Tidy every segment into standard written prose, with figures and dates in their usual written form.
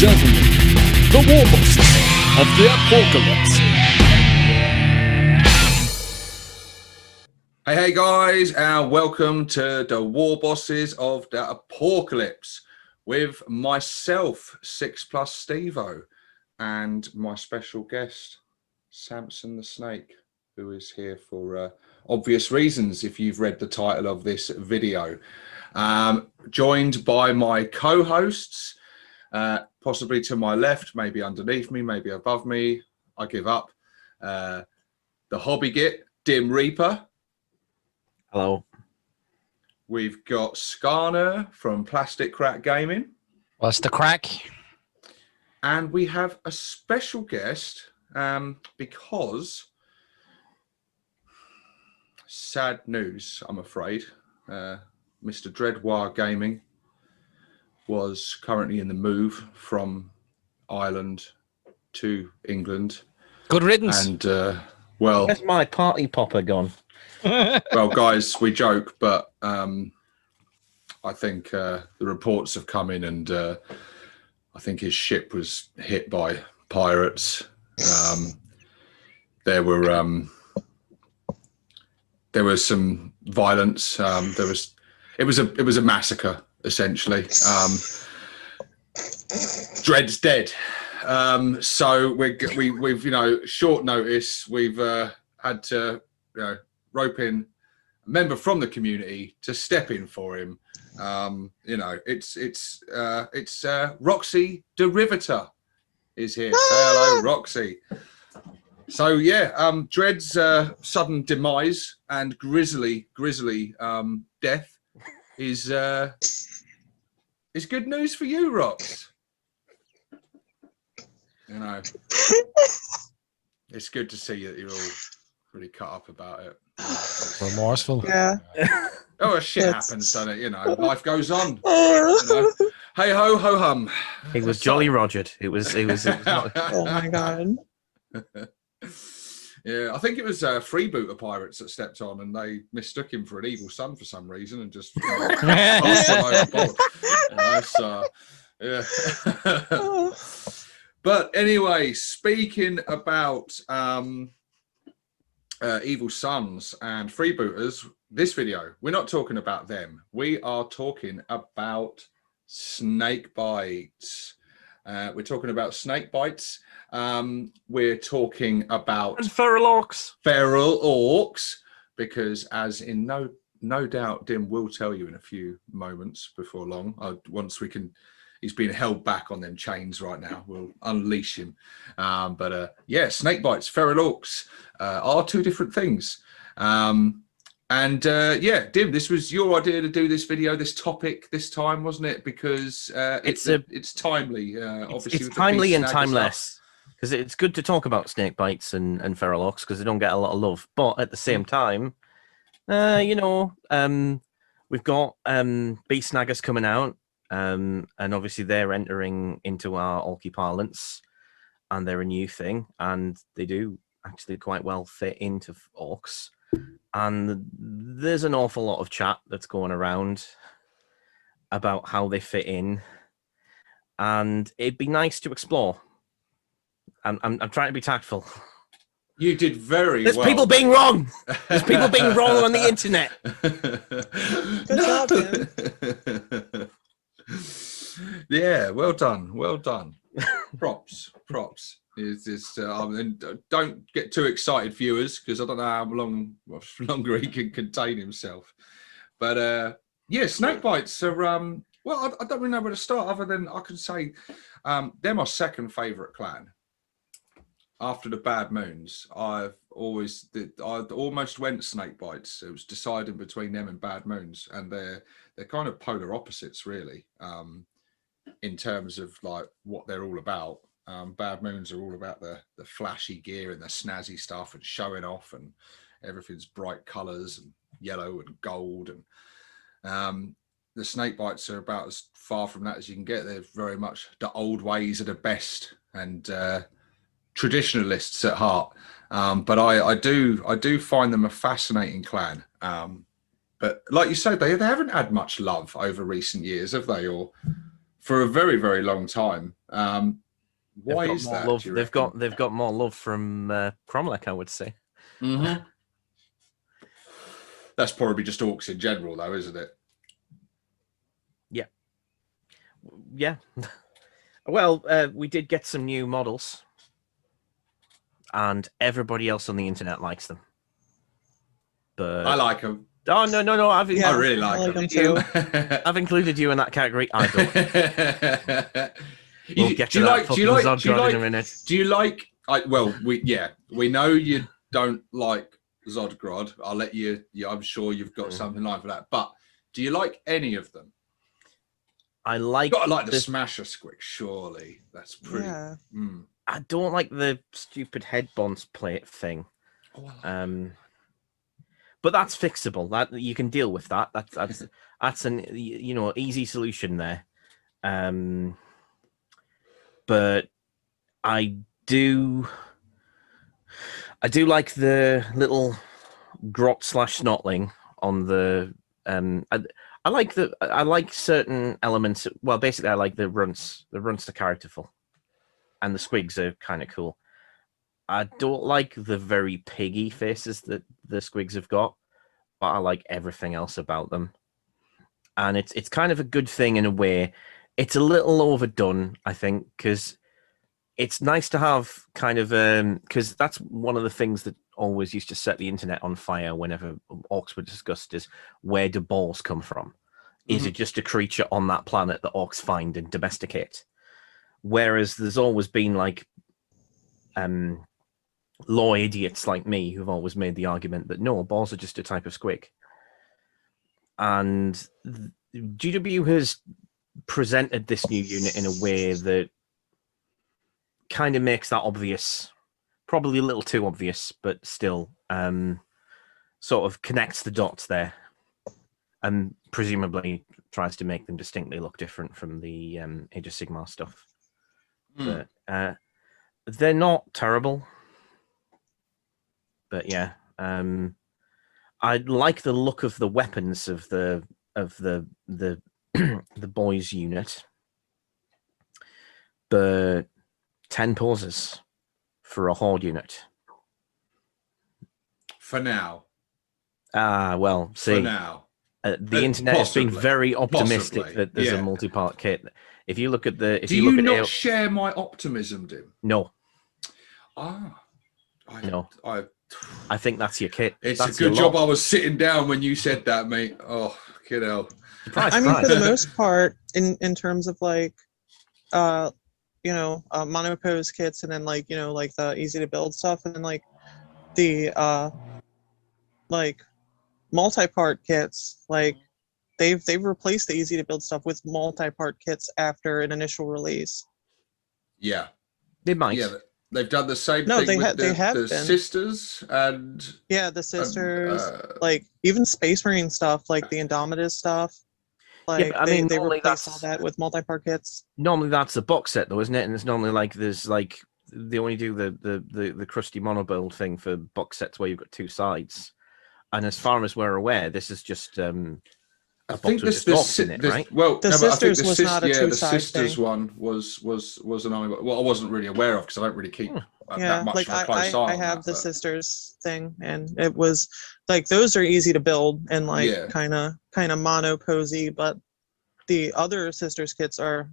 gentlemen, the Warbosses of Da ApORKalypse. Hey guys, and welcome to the Warbosses of Da ApORKalypse with myself, 6+ Stevo, and my special guest, Samson the Snake, who is here for obvious reasons if you've read the title of this video. Joined by my co-hosts, possibly to my left, maybe underneath me, maybe above me. I give up. The Hobby Git, Dim Reaper. Hello. We've got Skarner from Plastic Crack Gaming. What's the crack? And we have a special guest because sad news, I'm afraid. Mr. Dreadwire Gaming was currently in the move from Ireland to England. Good riddance. And, well... Where's my party popper gone? Well, guys, we joke, but I think the reports have come in and I think his ship was hit by pirates. There was some violence. It was a massacre, essentially. Dread's dead. So we've short notice. We've had to rope in a member from the community to step in for him. It's Roxy Derivator is here. Say hello, Roxy. So yeah, Dread's sudden demise and grisly death is good news for you, Rox. It's good to see that you're all really cut up about it. Remorseful. Yeah. Oh, shit happens, doesn't it? Life goes on. Hey ho ho hum. It was Jolly Rogered. It was not... Oh my god. Yeah, I think it was Freebooter Pirates that stepped on and they mistook him for an evil son for some reason and just passed him overboard. So, yeah. But anyway, speaking about evil sons and freebooters, this video, we're not talking about them. We are talking about Snakebites. We're talking about Snakebites. We're talking about And Feral Orks. Feral Orks, because as in no doubt Dim will tell you in a few moments before long, once we can, he's being held back on them chains right now, we'll unleash him. Yeah, Snakebites, Feral Orks are two different things. Yeah, Dim, this was your idea to do this video, this topic this time, wasn't it? Because it's timely. Obviously, It's timely and timeless. Because it's good to talk about Snakebites and Feral Orks because they don't get a lot of love. But at the same time, we've got Beast Snaggas coming out. And obviously they're entering into our Orky parlance and they're a new thing. And they do actually quite well fit into Orks. And there's an awful lot of chat that's going around about how they fit in. And it'd be nice to explore. I'm trying to be tactful. You did very There's well. people being wrong. There's people being wrong on the internet. Good job, Tim. Yeah, well done. Well done. Props. Don't get too excited, viewers, because I don't know how longer he can contain himself. But yeah, Snakebites are well, I don't really know where to start other than I can say they're my second favourite clan. After the Bad Moons, I almost went Snakebites. It was deciding between them and Bad Moons, and they're kind of polar opposites, really, in terms of like what they're all about. Bad Moons are all about the flashy gear and the snazzy stuff and showing off, and everything's bright colours and yellow and gold. And the Snakebites are about as far from that as you can get. They're very much the old ways are the best and traditionalists at heart. But I do find them a fascinating clan. But like you said, they haven't had much love over recent years, have they? Or for a very, very long time. Why They've got is more that? love. do you They've got more love from Cromlech, I would say. reckon? That's probably just orcs in general, though, isn't it? Yeah. Well, we did get some new models, and everybody else on the internet likes them. But I like them. oh no! I've Yeah, I really like I like them. them I've included you in that category. I don't. We'll get to do you that like? Do you fucking like? Do you Zodgod in a like? minute. Do you like? Well, we know you don't like Zodgrod. I'll let you. I'm sure you've got something like that. But do you like any of them? I like. You gotta like the Smasher Squick, surely. That's pretty. Yeah. I don't like the stupid head bonds plate thing. Oh, I like But that's fixable. That you can deal with that. That's an easy solution there. But I do like the little grot / snotling on the I like certain elements. Well, basically I like the runts. The runts are characterful. And the squigs are kind of cool. I don't like the very piggy faces that the squigs have got, but I like everything else about them. And it's kind of a good thing in a way. It's a little overdone, I think, because it's nice to have kind of because that's one of the things that always used to set the internet on fire whenever orcs were discussed is where do balls come from? Is it just a creature on that planet that orcs find and domesticate? Whereas there's always been like law idiots like me who've always made the argument that no, balls are just a type of squig. And GW has presented this new unit in a way that kind of makes that obvious, probably a little too obvious, but still sort of connects the dots there and presumably tries to make them distinctly look different from the Age of Sigmar stuff. But they're not terrible. But yeah, I like the look of the weapons of the the boys unit. But 10 pauses for a horde unit. For now. Well, see, For now. the internet has been Possibly. very optimistic Possibly, that there's a yeah. multi-part kit. If you look at the, Do you not share my optimism, Dim? no, No. I think that's your kit. It's That's a good your job lot. I was sitting down when you said that, mate. Oh, kid hell. Surprise, I mean, for surprise. the most part, in terms of like, monopose kits, and then like like the easy to build stuff, and then like the like multi-part kits, like they've replaced the easy to build stuff with multi-part kits after an initial release. Yeah. They might. Yeah, they've done the same No, thing they with have the been. sisters and Yeah, the sisters, like like even Space Marine stuff, like the Indomitus stuff. Like but I mean, they normally replace all that's- that with multi-part kits. Normally that's a box set though, isn't it? And it's normally like there's like they only do the crusty mono build thing for box sets where you've got two sides. And as far as we're aware, this is just I think this in it, right? Well, The no, but I think sisters was not a the two-side sisters thing. one was an army. Well, I wasn't really aware of because I don't really keep Yeah, that much like of a close eye I on have that, the but- sisters thing, and it was like those are easy to build and like Yeah. kind of mono posy, but the other sisters kits are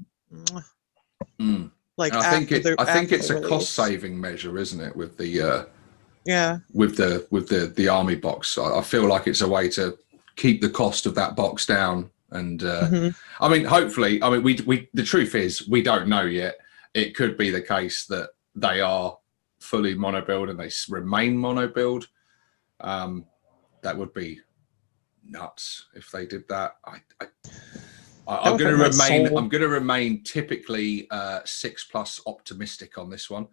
Mm. like And I think after I think after it's the a release. cost saving measure, isn't it? With the Yeah, with the army box, I feel like it's a way to keep the cost of that box down. And mhm. I mean, hopefully, I mean, we the truth is we don't know yet. It could be the case that they are fully mono build and they remain mono build. That would be nuts if they did that. I'm would going to hurt my remain. soul. I'm going to remain typically 6+ optimistic on this one.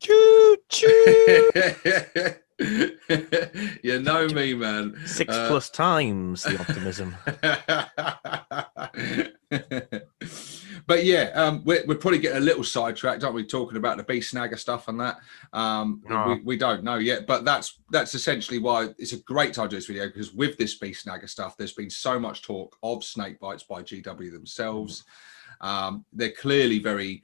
Choo choo. You know me, man. 6+ times the optimism. But yeah, we're probably getting a little sidetracked, aren't we? Talking about the Beast Snagga stuff and that. We don't know yet, but that's essentially why it's a great time to do this video, because with this Beast Snagga stuff, there's been so much talk of Snakebites by GW themselves. They're clearly very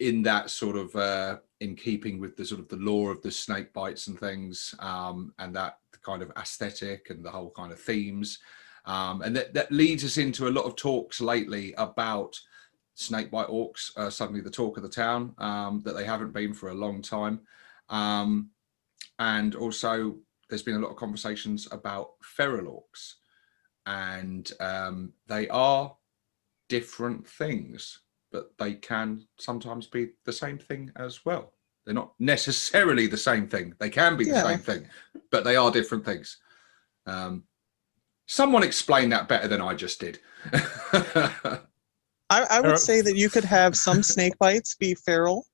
in that sort of in keeping with the sort of the lore of the snake bites and things, and that kind of aesthetic and the whole kind of themes. And that leads us into a lot of talks lately about snakebite orcs, suddenly the talk of the town, that they haven't been for a long time. And also there's been a lot of conversations about feral orcs, and they are different things, but they can sometimes be the same thing as well. They're not necessarily the same thing. They can be the same thing, but they are different things. Someone explain that better than I just did. I would say that you could have some snake bites be feral,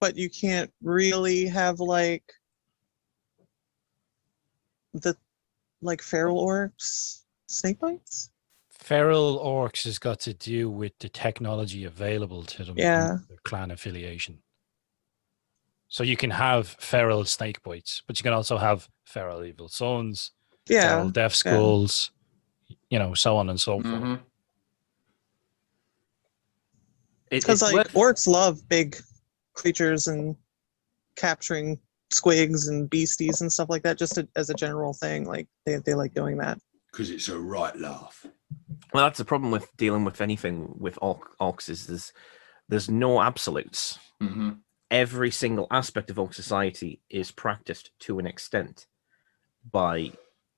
but you can't really have like feral orcs snake bites. Feral orcs has got to do with the technology available to them, Yeah, their clan affiliation. So you can have feral snake bites, but you can also have feral evil sons, feral death skulls, you know, so on and so forth. Because like orcs love big creatures and capturing squigs and beasties and stuff like that, just as a general thing. Like they like doing that. Because it's a right laugh. Well, that's the problem with dealing with anything with orcs is there's no absolutes. Every single aspect of orc society is practiced to an extent by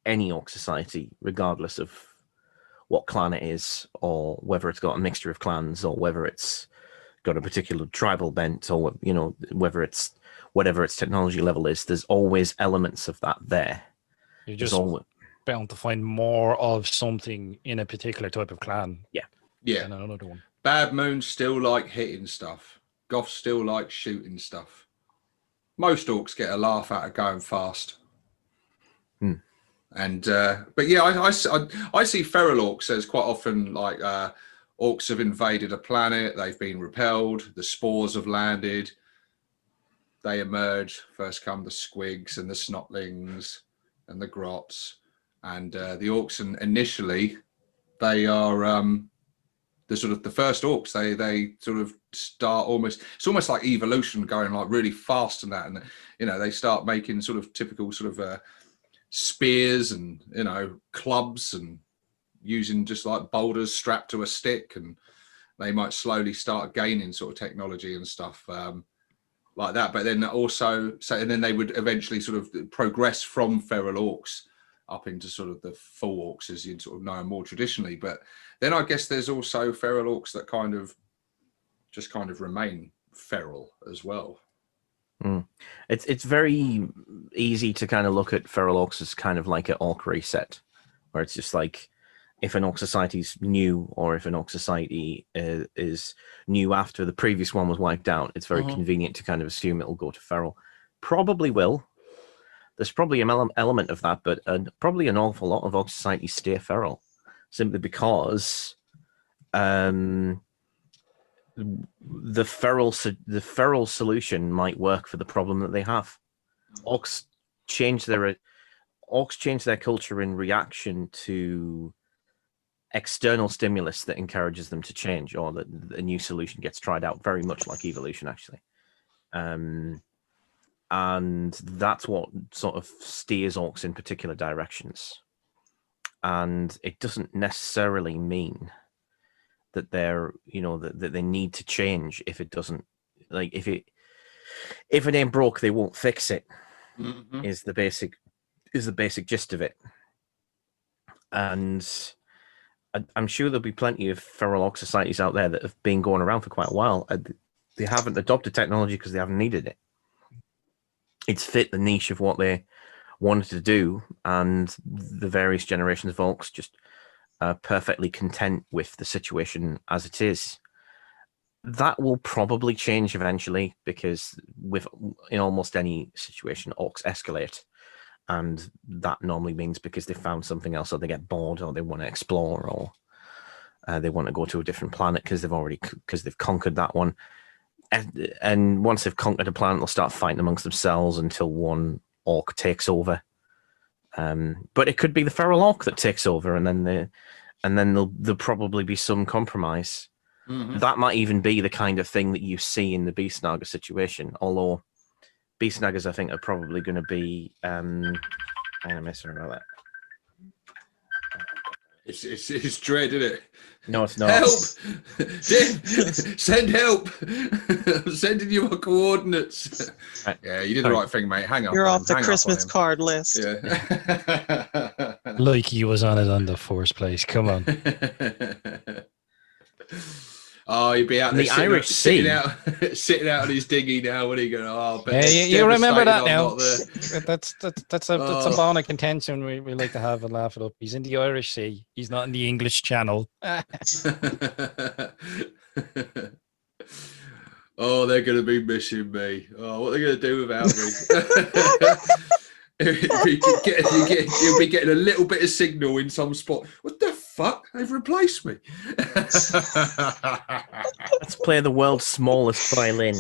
any orc society, regardless of what clan it is, or whether it's got a mixture of clans, or whether it's got a particular tribal bent, or, you know, whether it's whatever its technology level is. There's always elements of that there. You're just bound to find more of something in a particular type of clan. Yeah. Than another one. Bad Moons still like hitting stuff. Goths still like shooting stuff. Most orcs get a laugh out of going fast. And but yeah, I see feral orcs as quite often like orcs have invaded a planet, they've been repelled, the spores have landed, they emerge. First come the squigs and the snotlings and the grots, and the orcs. And initially, they are the sort of the first orcs. They sort of start almost. It's almost like evolution going like really fast and that, and you know they start making sort of typical sort of spears and, you know, clubs, and using just like boulders strapped to a stick, and they might slowly start gaining sort of technology and stuff like that. But then also, and then they would eventually sort of progress from feral orcs up into sort of the full orcs as you'd sort of know them more traditionally. But then I guess there's also feral orcs that kind of remain feral as well. It's very easy to kind of look at feral orcs as kind of like an orc reset, where it's just like if an orc society's new, or if an orc society is new after the previous one was wiped out, it's very convenient to kind of assume it'll go to feral. Probably will. There's probably an element of that, but probably an awful lot of orc societies stay feral, simply because the feral solution might work for the problem that they have. Orcs change their culture in reaction to external stimulus that encourages them to change, or that a new solution gets tried out, very much like evolution, actually. And that's what sort of steers orcs in particular directions. And it doesn't necessarily mean that they're, you know, that they need to change if it doesn't, like, if it ain't broke, they won't fix it. Is the basic gist of it. And I'm sure there'll be plenty of feral orc societies out there that have been going around for quite a while. They haven't adopted technology because they haven't needed it. It's fit the niche of what they wanted to do, and the various generations of orcs just are perfectly content with the situation as it is. That will probably change eventually, because in almost any situation, orcs escalate, and that normally means because they found something else, or they get bored, or they want to explore, or they want to go to a different planet because they've conquered that one. And once they've conquered a planet, they'll start fighting amongst themselves until one orc takes over. But it could be the feral orc that takes over, and then and then there'll probably be some compromise. That might even be the kind of thing that you see in the Beast Snagga situation. Although Beast Snaggas, I think, are probably going to be. I'm gonna mess about that. It's dread, isn't it? No, it's not. Help! Send help! I'm sending you my coordinates. Right. Yeah, you did the right thing, mate. Hang up. You're on off him. the Hang up on Christmas him. card list. Yeah. Like he was on it on the first place. Come on. Oh, he'd be out And there the Irish sitting Sea. out, sitting out on his dinghy now. When he go, oh, but Yeah, it's you remember that devastated I'm now. not That's Oh. a bone of contention we like to have and laugh it up. He's in the Irish Sea. He's not in the English Channel. there. Oh, they're going to be missing me. Oh, what are they going to do without me? He'll be getting a little bit of signal in some spot. What the fuck? They've replaced me. Let's play the world's smallest violin.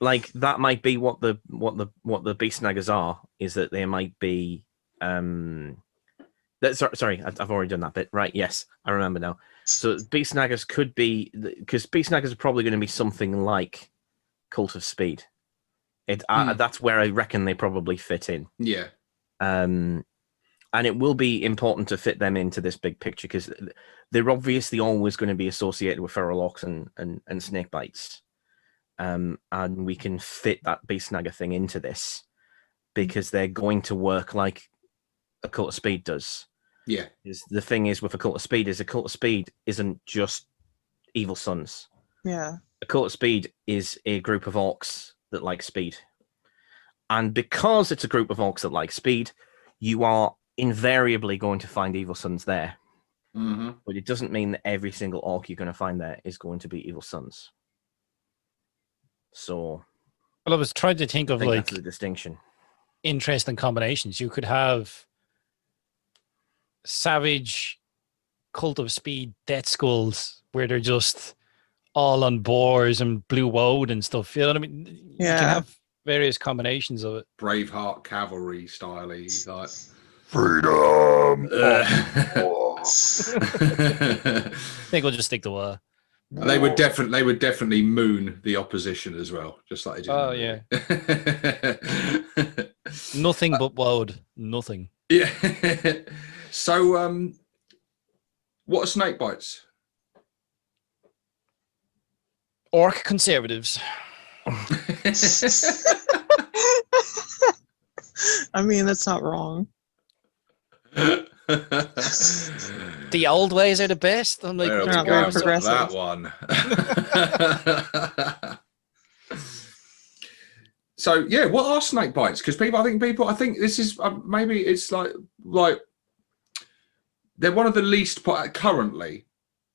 Like that might be what the Beast Snaggas are, is that they might be sorry, I've already done that bit. Right, yes, I remember now. So Beast Snaggas could be, because Beast Snaggas are probably going to be something like Cult of Speed. That's where I reckon they probably fit in. Yeah. And it will be important to fit them into this big picture, because they're obviously always going to be associated with Feral Orks and Snakebites. And we can fit that Beast Snagga thing into this, because they're going to work like a Cult of Speed does. Yeah. The thing is with a Cult of Speed isn't just evil sons. Yeah. A Cult of Speed is a group of orcs that like speed. And because it's a group of orcs that like speed, you are invariably going to find evil sons there. Mm-hmm. But it doesn't mean that every single orc you're going to find there is going to be evil sons. So, Well, I was trying to think of I think like that's the distinction. interesting combinations. You could have savage Cult of Speed death skulls where they're just all on boars and blue woad and stuff. You know what I mean? You can have various combinations of it. Braveheart cavalry style, like Freedom. I think we'll just stick to They would definitely moon the opposition as well, just like they did. Oh, yeah. nothing but woad. Nothing. Yeah. So, what are Snakebites? Orc conservatives. I mean, that's not wrong. The old ways are the best. I'm like, There They're we not very go. progressive. That one. So yeah, what are snake bites? Because I think this is maybe it's like they're one of the least currently.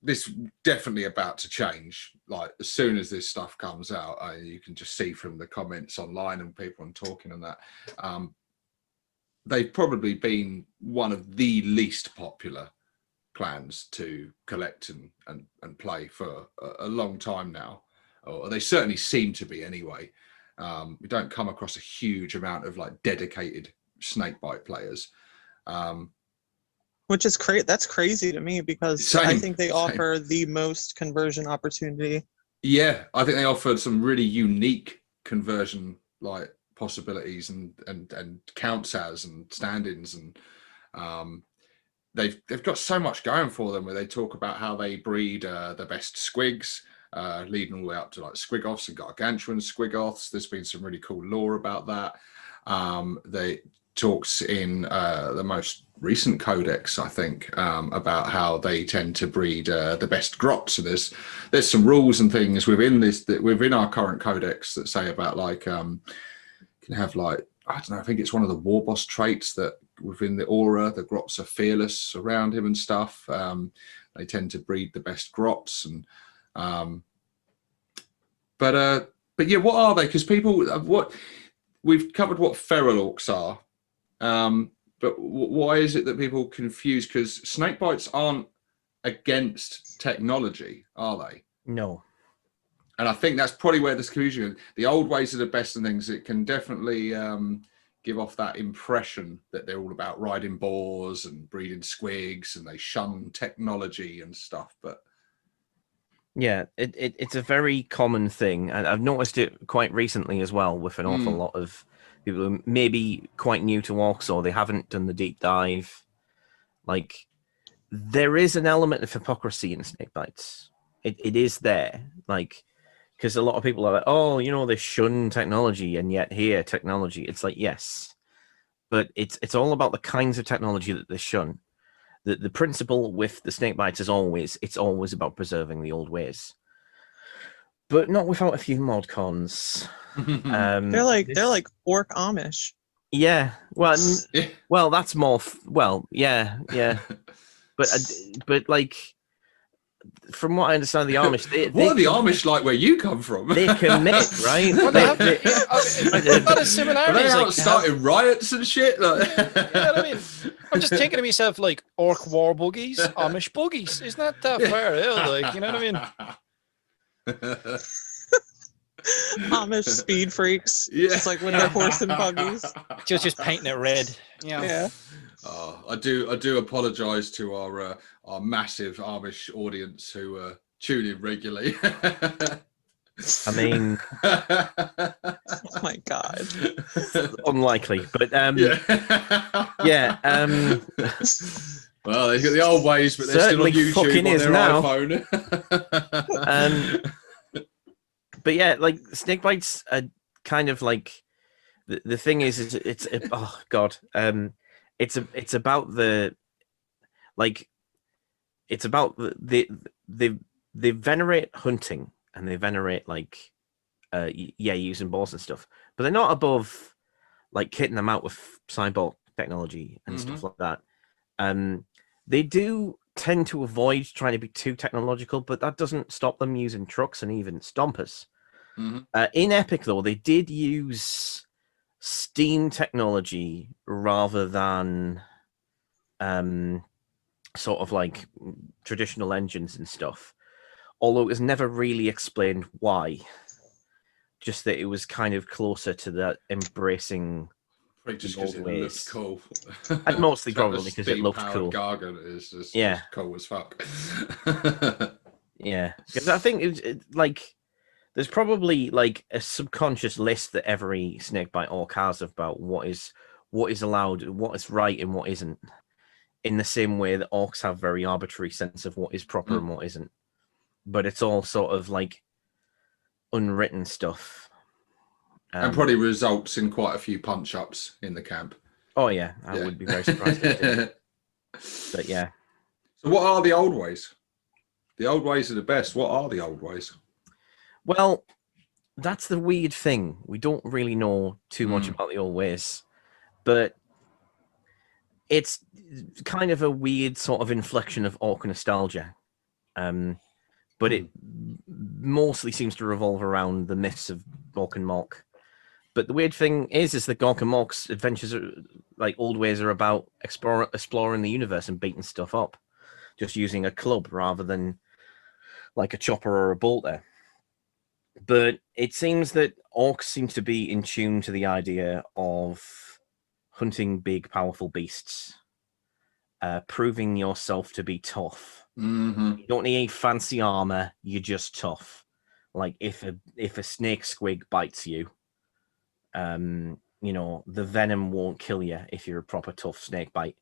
This definitely about to change. Like as soon as this stuff comes out, you can just see from the comments online and people on talking and that. They've probably been one of the least popular clans to collect and play for a long time now, or they certainly seem to be anyway. We don't come across a huge amount of like dedicated snakebite players, which is that's crazy to me, because I Same, think they offer the most conversion opportunity. Yeah, I think they offered some really unique conversion like possibilities and counts as and stand-ins, and they've got so much going for them, where they talk about how they breed the best squigs, leading all the way up to like squigoths and gargantuan squigoths. There's been some really cool lore about that. They talks in the most recent codex, I think, about how they tend to breed the best grots. And there's some rules and things within our current codex that say about like can have like, I don't know, I think it's one of the Warboss traits that within the aura, the grots are fearless around him and stuff. They tend to breed the best grots, and but yeah, what are they? Because people, what we've covered what feral orcs are. But why is it that people confuse? Because snake bites aren't against technology, are they? No. And I think that's probably where this confusion. The old ways are the best and things. It can definitely give off that impression that they're all about riding boars and breeding squigs, and they shun technology and stuff. But yeah, it's a very common thing, and I've noticed it quite recently as well with an awful lot of people who may be quite new to orcs or they haven't done the deep dive. Like, there is an element of hypocrisy in snake bites. It is there, like, because a lot of people are like, oh, you know, they shun technology, and yet here technology. It's like, yes, but it's all about the kinds of technology that they shun. The principle with the snake bites is always, it's always about preserving the old ways, but not without a few mod cons. They're like orc Amish. Yeah, well, that's more. Yeah, but like, from what I understand, the Amish. What are the Amish like where you come from? They commit, right? Well, they have a lot of Are similarities. they out like, starting riots and shit? Like... you know what I mean? I'm just thinking to myself, like, orc war buggies, Amish buggies. Isn't that far out? Like, you know what I mean? Amish speed freaks. Yeah. Just like with their horse and buggies. Just painting it red. Yeah. I do apologise to our massive Amish audience who tune in regularly. I mean, Oh my god. unlikely, but yeah. yeah. Well, they've got the old ways, but they're still on Certainly YouTube fucking on is their now. iPhone. But yeah, like snake bites are kind of like the thing is it's oh god, it's about the like it's about they venerate hunting and they venerate like using bows and stuff, but they're not above like kitting them out with cyborg technology and stuff like that. They do tend to avoid trying to be too technological, but that doesn't stop them using trucks and even stompers. In Epic, though, they did use steam technology rather than sort of like traditional engines and stuff, although it was never really explained why. Just that it was kind of closer to that embracing Just the because old it ways. looked cool. And mostly So probably because it looked cool. Gargant is just Yeah. cool as fuck. Yeah, because I think it like there's probably like a subconscious list that every snakebite orc has about what is allowed, what is right, and what isn't. In the same way that orcs have very arbitrary sense of what is proper and what isn't, but it's all sort of like unwritten stuff, and probably results in quite a few punch ups in the camp. Oh yeah, I would be very surprised if it didn't. But yeah. So what are the old ways? The old ways are the best. What are the old ways? Well, that's the weird thing. We don't really know too much about the old ways, but it's kind of a weird sort of inflection of orc nostalgia. But it mostly seems to revolve around the myths of Gork and Mork. But the weird thing is that Gork and Mork's adventures are like old ways are about exploring the universe and beating stuff up, just using a club rather than like a chopper or a bolter. But it seems that orcs seem to be in tune to the idea of hunting big, powerful beasts, proving yourself to be tough. You don't need fancy armor; you're just tough. Like if a snake squig bites you, you know the venom won't kill you if you're a proper tough snake bite.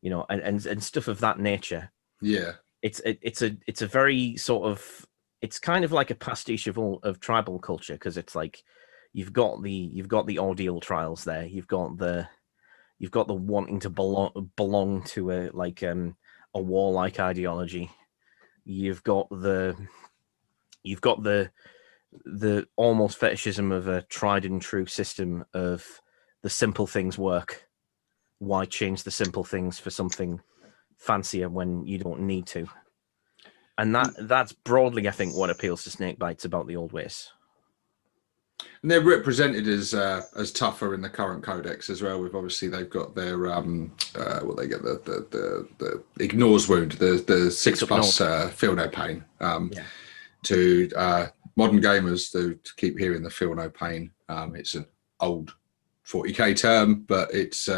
You know, and stuff of that nature. Yeah, it's a very sort of, it's kind of like a pastiche of tribal culture, because it's like you've got the ordeal trials there, you've got the wanting to belong to a warlike ideology, you've got the almost fetishism of a tried and true system of the simple things work. Why change the simple things for something fancier when you don't need to? And that's broadly, I think, what appeals to snake bites about the old ways. And they're represented as tougher in the current codex as well. With obviously they've got their they get the ignores wound, the 6+ feel no pain. To modern gamers to keep hearing the feel no pain. It's an old 40k term, but it's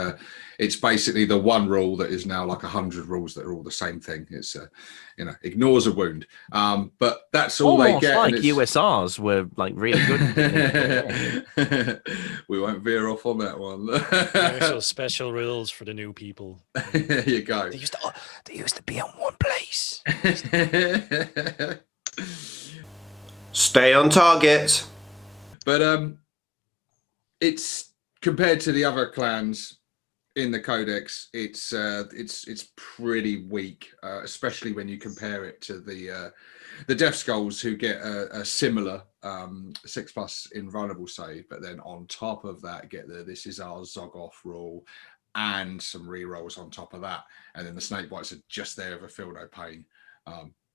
basically the one rule that is now like 100 rules that are all the same thing. It's ignores a wound, but that's all almost they get. Like USRs were like really good. We won't veer off on that one. Also special rules for the new people. There you go. They used to be in one place. Stay on target. But it's compared to the other clans in the codex, it's pretty weak, especially when you compare it to the Death Skulls, who get a similar 6+ invulnerable save, but then on top of that get this is our Zog off rule and some rerolls on top of that, and then the Snakebites are just there with a feel no pain,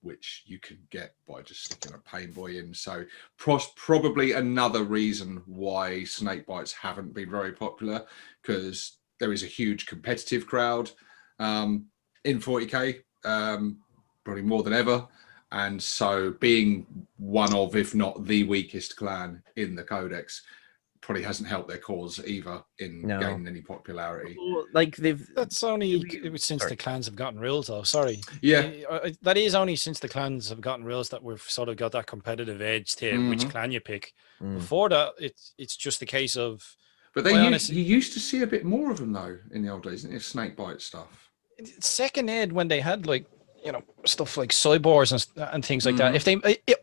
which you can get by just sticking a pain boy in. So probably another reason why Snakebites haven't been very popular, because there is a huge competitive crowd in 40k, probably more than ever. And so being one of, if not the weakest clan in the codex, probably hasn't helped their cause either in gaining any popularity. Like that's only since the clans have gotten rules, though. Sorry. Yeah. That is only since the clans have gotten rules that we've sort of got that competitive edge to which clan you pick. Before that, it's just a case of. But you used to see a bit more of them though in the old days, didn't you? Snakebite stuff. Second ed, when they had like stuff like cyborgs and things like that. If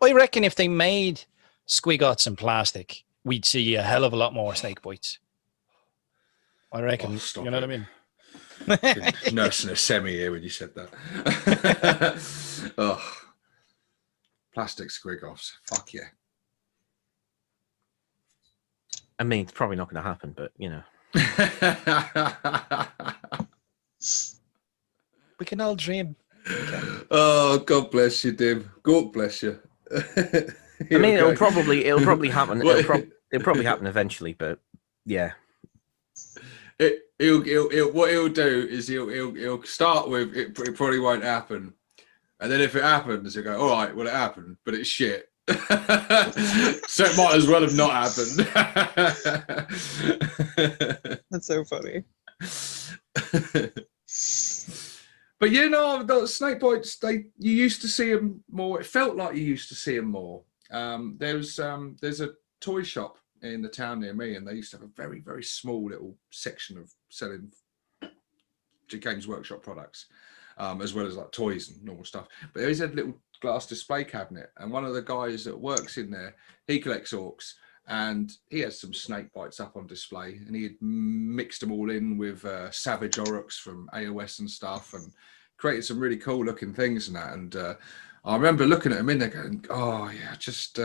I reckon if they made squigots in plastic, we'd see a hell of a lot more Snakebites. I reckon. You know what I mean? Nursing a semi here when you said that. Oh, plastic squig-offs. Fuck yeah. I mean, it's probably not going to happen, but we can all dream. Oh, God bless you, Dim. God bless you. I mean, it'll probably happen. It'll probably happen eventually, but yeah. What he'll do is he'll start with it probably won't happen, and then if it happens, he'll go, all right, well it happened, but it's shit. So it might as well have not happened. That's so funny. But the Snakebites, you used to see them more. It felt like you used to see them more. There's a toy shop in the town near me, and they used to have a very, very small little section of selling Games Workshop products, as well as like toys and normal stuff. But they always had a little glass display cabinet, and one of the guys that works in there, he collects orcs, and he has some Snakebites up on display, and he had mixed them all in with Savage Orks from AOS and stuff, and created some really cool looking things and that. And I remember looking at them in there going, oh yeah, just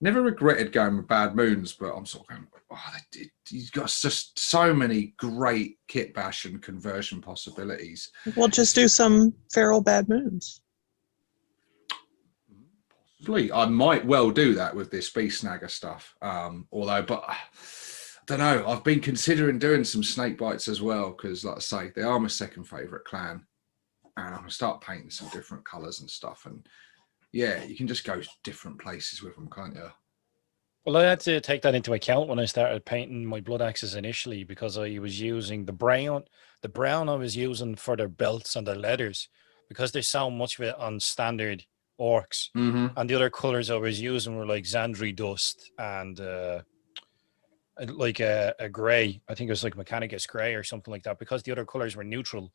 never regretted going with Bad Moons, but I'm sort of going, oh, he's got just so many great kit bash and conversion possibilities. We'll just do some feral Bad Moons. Possibly. I might well do that with this Beast Snagga stuff. But I don't know. I've been considering doing some Snakebites as well, because like I say, they are my second favourite clan. And I'm going to start painting some different colours and stuff. And yeah, you can just go different places with them, can't you? Well, I had to take that into account when I started painting my blood axes initially, because I was using the brown I was using for their belts and their leathers, because there's so much of it on standard orcs. And the other colors I was using were like Xandri dust and like a gray. I think it was like Mechanicus gray or something like that, because the other colors were neutral.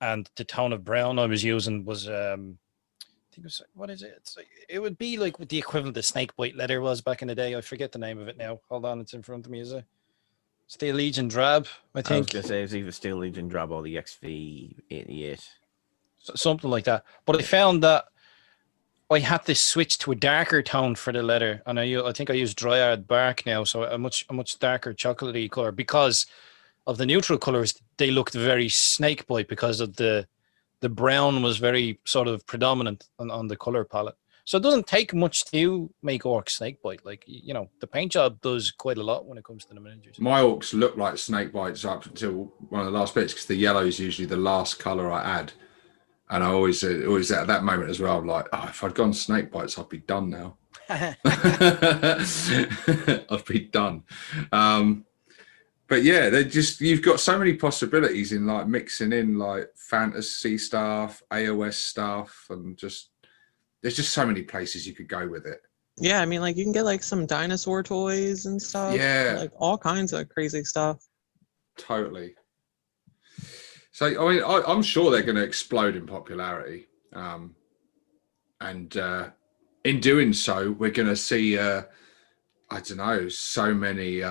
And the tone of brown I was using was I think it was, what is it? It's like, it would be like what the equivalent of Snakebite leather was back in the day. I forget the name of it now. Hold on, it's in front of me. Is it Steel Legion Drab? I think. I was going to say it's either Steel Legion Drab or the XV88. Something like that. But I found that I had to switch to a darker tone for the leather, and I think I use Dryad bark now, so a much darker chocolatey color, because of the neutral colors. They looked very Snakebite because of the brown was very sort of predominant on the color palette. So it doesn't take much to make orcs snakebite. Like, you know, the paint job does quite a lot when it comes to the miniatures. My orcs look like snakebites up until one of the last bits, because the yellow is usually the last colour I add. And I always at that moment as well, I'm like, oh, if I'd gone snakebites, I'd be done now. I'd be done. But yeah, they're just, you've got so many possibilities in like mixing in like fantasy stuff, AOS stuff, and just there's just so many places you could go with it. Yeah, I mean, like you can get like some dinosaur toys and stuff. Yeah, like all kinds of crazy stuff. Totally. So I mean, I'm sure they're going to explode in popularity, and in doing so, we're going to see I don't know, so many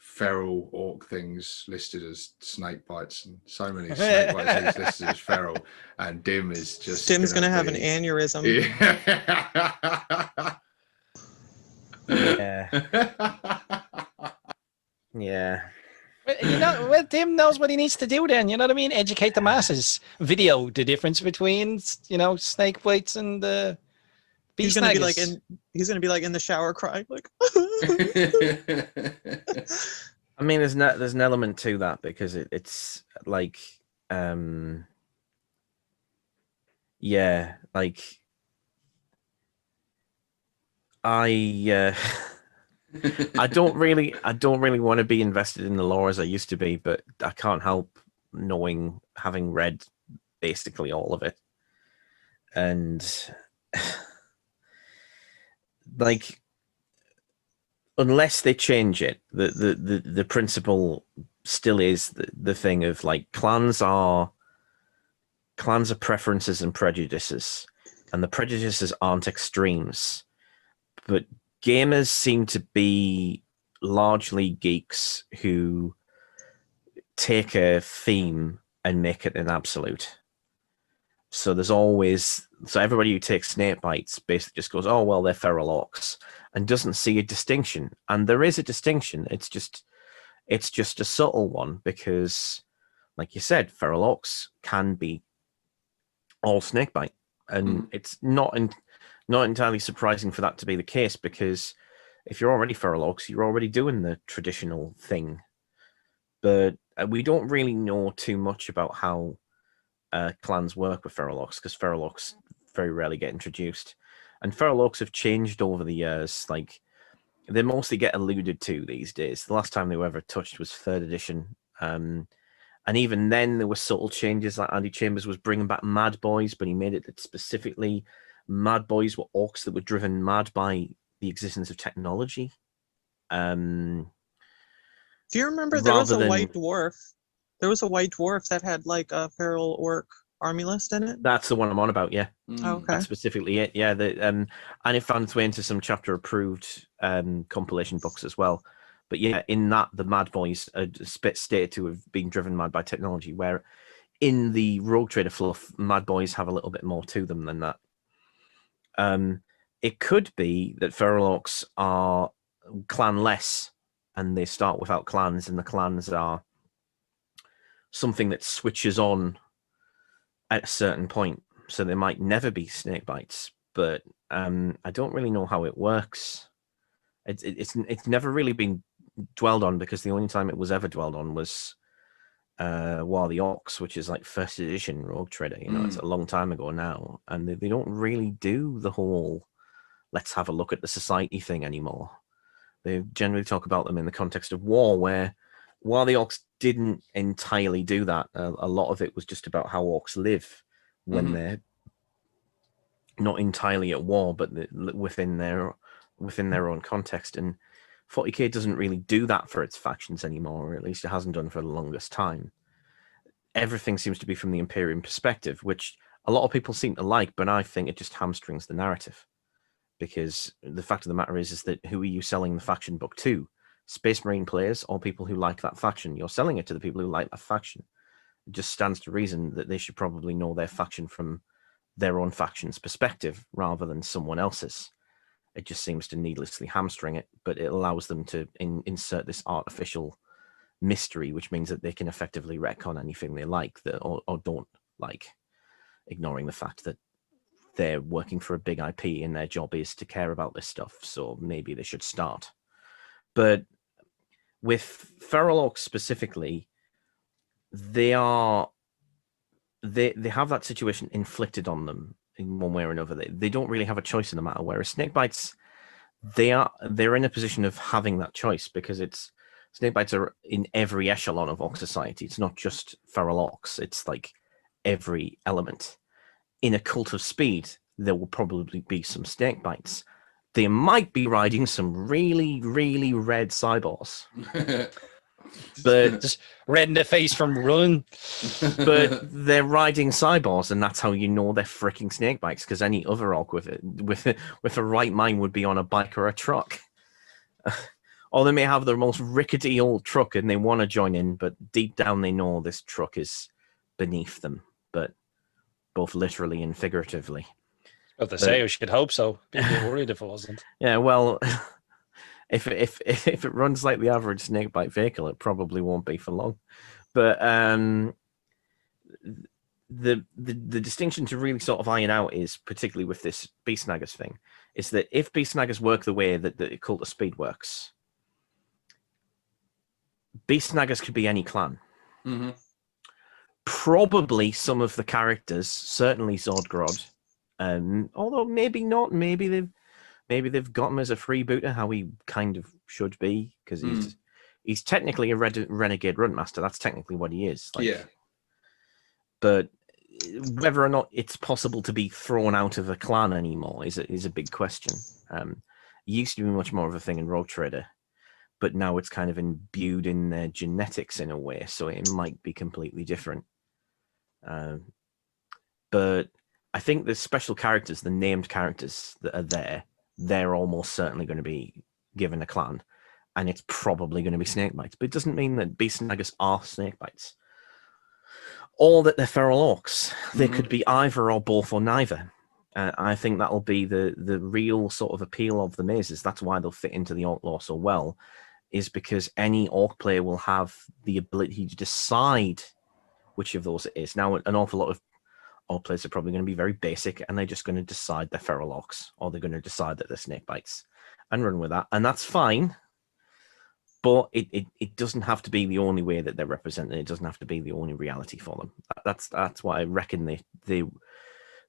feral orc things listed as snake bites, and so many snake bites things listed as feral, and Dim is just Dim's gonna have an aneurysm. Yeah. Yeah. You know, well, Dim knows what he needs to do then, you know what I mean? Educate the masses. Video the difference between, you know, snake bites and He's Beast gonna be Snaggas. like he's gonna be like in the shower crying like I mean, there's an element to that, because it's like yeah, like I don't really want to be invested in the lore as I used to be, but I can't help having read basically all of it. And like, unless they change it, the principle still is the thing of like clans are preferences and prejudices, and the prejudices aren't extremes, but gamers seem to be largely geeks who take a theme and make it an absolute. So everybody who takes snakebites basically just goes, oh well, they're feral orcs, and doesn't see a distinction. And there is a distinction. It's just a subtle one, because like you said, feral orcs can be all snakebite, and it's not entirely surprising for that to be the case, because if you're already feral orcs, you're already doing the traditional thing. But we don't really know too much about how clans work with feral orcs, because feral orcs very rarely get introduced, and feral orcs have changed over the years. Like, they mostly get alluded to these days. The last time they were ever touched was 3rd edition, and even then there were subtle changes. Like Andy Chambers was bringing back Mad Boys, but he made it that specifically Mad Boys were orcs that were driven mad by the existence of technology. Do you remember there was a white dwarf? There was a white dwarf that had like a feral orc army list in it. That's the one I'm on about, yeah. Oh, okay. That's specifically it, yeah. And it found its way into some chapter approved compilation books as well. But yeah, in that, the Mad Boys are stated to have been driven mad by technology, where in the Rogue Trader fluff, Mad Boys have a little bit more to them than that. It could be that feral orcs are clanless, and they start without clans, and the clans are something that switches on at a certain point. So they might never be snakebites, but I don't really know how it works. It's never really been dwelled on, because the only time it was ever dwelled on was War of the Orcs, which is like 1st edition Rogue Trader. You know, it's a long time ago now, and they don't really do the whole let's have a look at the society thing anymore. They generally talk about them in the context of war, where War of the Orcs didn't entirely do that. A lot of it was just about how orcs live when they're not entirely at war, but within their own context. And 40k doesn't really do that for its factions anymore, or at least it hasn't done for the longest time. Everything seems to be from the Imperium perspective, which a lot of people seem to like, but I think it just hamstrings the narrative. Because the fact of the matter is that who are you selling the faction book to? Space Marine players or people who like that faction? You're selling it to the people who like that faction. It just stands to reason that they should probably know their faction from their own faction's perspective rather than someone else's. It just seems to needlessly hamstring it, but it allows them to insert this artificial mystery, which means that they can effectively retcon anything they like or don't like, ignoring the fact that they're working for a big IP and their job is to care about this stuff. So maybe they should start. But with Feral Orks specifically, they have that situation inflicted on them in one way or another. They don't really have a choice in the matter. Whereas Snakebites, they're in a position of having that choice, because Snakebites are in every echelon of Orc society. It's not just Feral Orks. It's like every element. In a cult of speed, there will probably be some Snakebites. They might be riding some really, really red cyborgs. But just red in the face from running. But they're riding cyborgs, and that's how you know they're freaking Snakebites, because any other orc with a right mind would be on a bike or a truck. Or they may have the most rickety old truck and they want to join in, but deep down they know this truck is beneath them, but both literally and figuratively. Well, to say, I should hope so. Be a bit worried if it wasn't. Yeah, well, if it runs like the average Snakebite vehicle, it probably won't be for long. But the distinction to really sort of iron out is, particularly with this Beast Snaggas thing, is that if Beast Snaggas work the way that the Cult of Speed works, Beast Snaggas could be any clan. Mm-hmm. Probably some of the characters, certainly Zordgrod, although maybe not. Maybe they've got him as a freebooter, how he kind of should be, because he's technically a renegade runtmaster. That's technically what he is. Like, yeah. But whether or not it's possible to be thrown out of a clan anymore is a big question. It used to be much more of a thing in Rogue Trader, but now it's kind of imbued in their genetics in a way, so it might be completely different. But I think the special characters, the named characters that are there, they're almost certainly going to be given a clan, and it's probably going to be Snakebites. But it doesn't mean that Beast Snaggas are Snakebites, or that they're Feral Orks. They could be either or both or neither. I think that'll be the real sort of appeal of the mazes. That's why they'll fit into the Orc lore so well, is because any Orc player will have the ability to decide which of those it is. Now, an awful lot of Orc players are probably going to be very basic, and they're just going to decide they're Feral Orks, or they're going to decide that they're Snakebites, and run with that, and that's fine. But it doesn't have to be the only way that they're represented. It doesn't have to be the only reality for them. That's what I reckon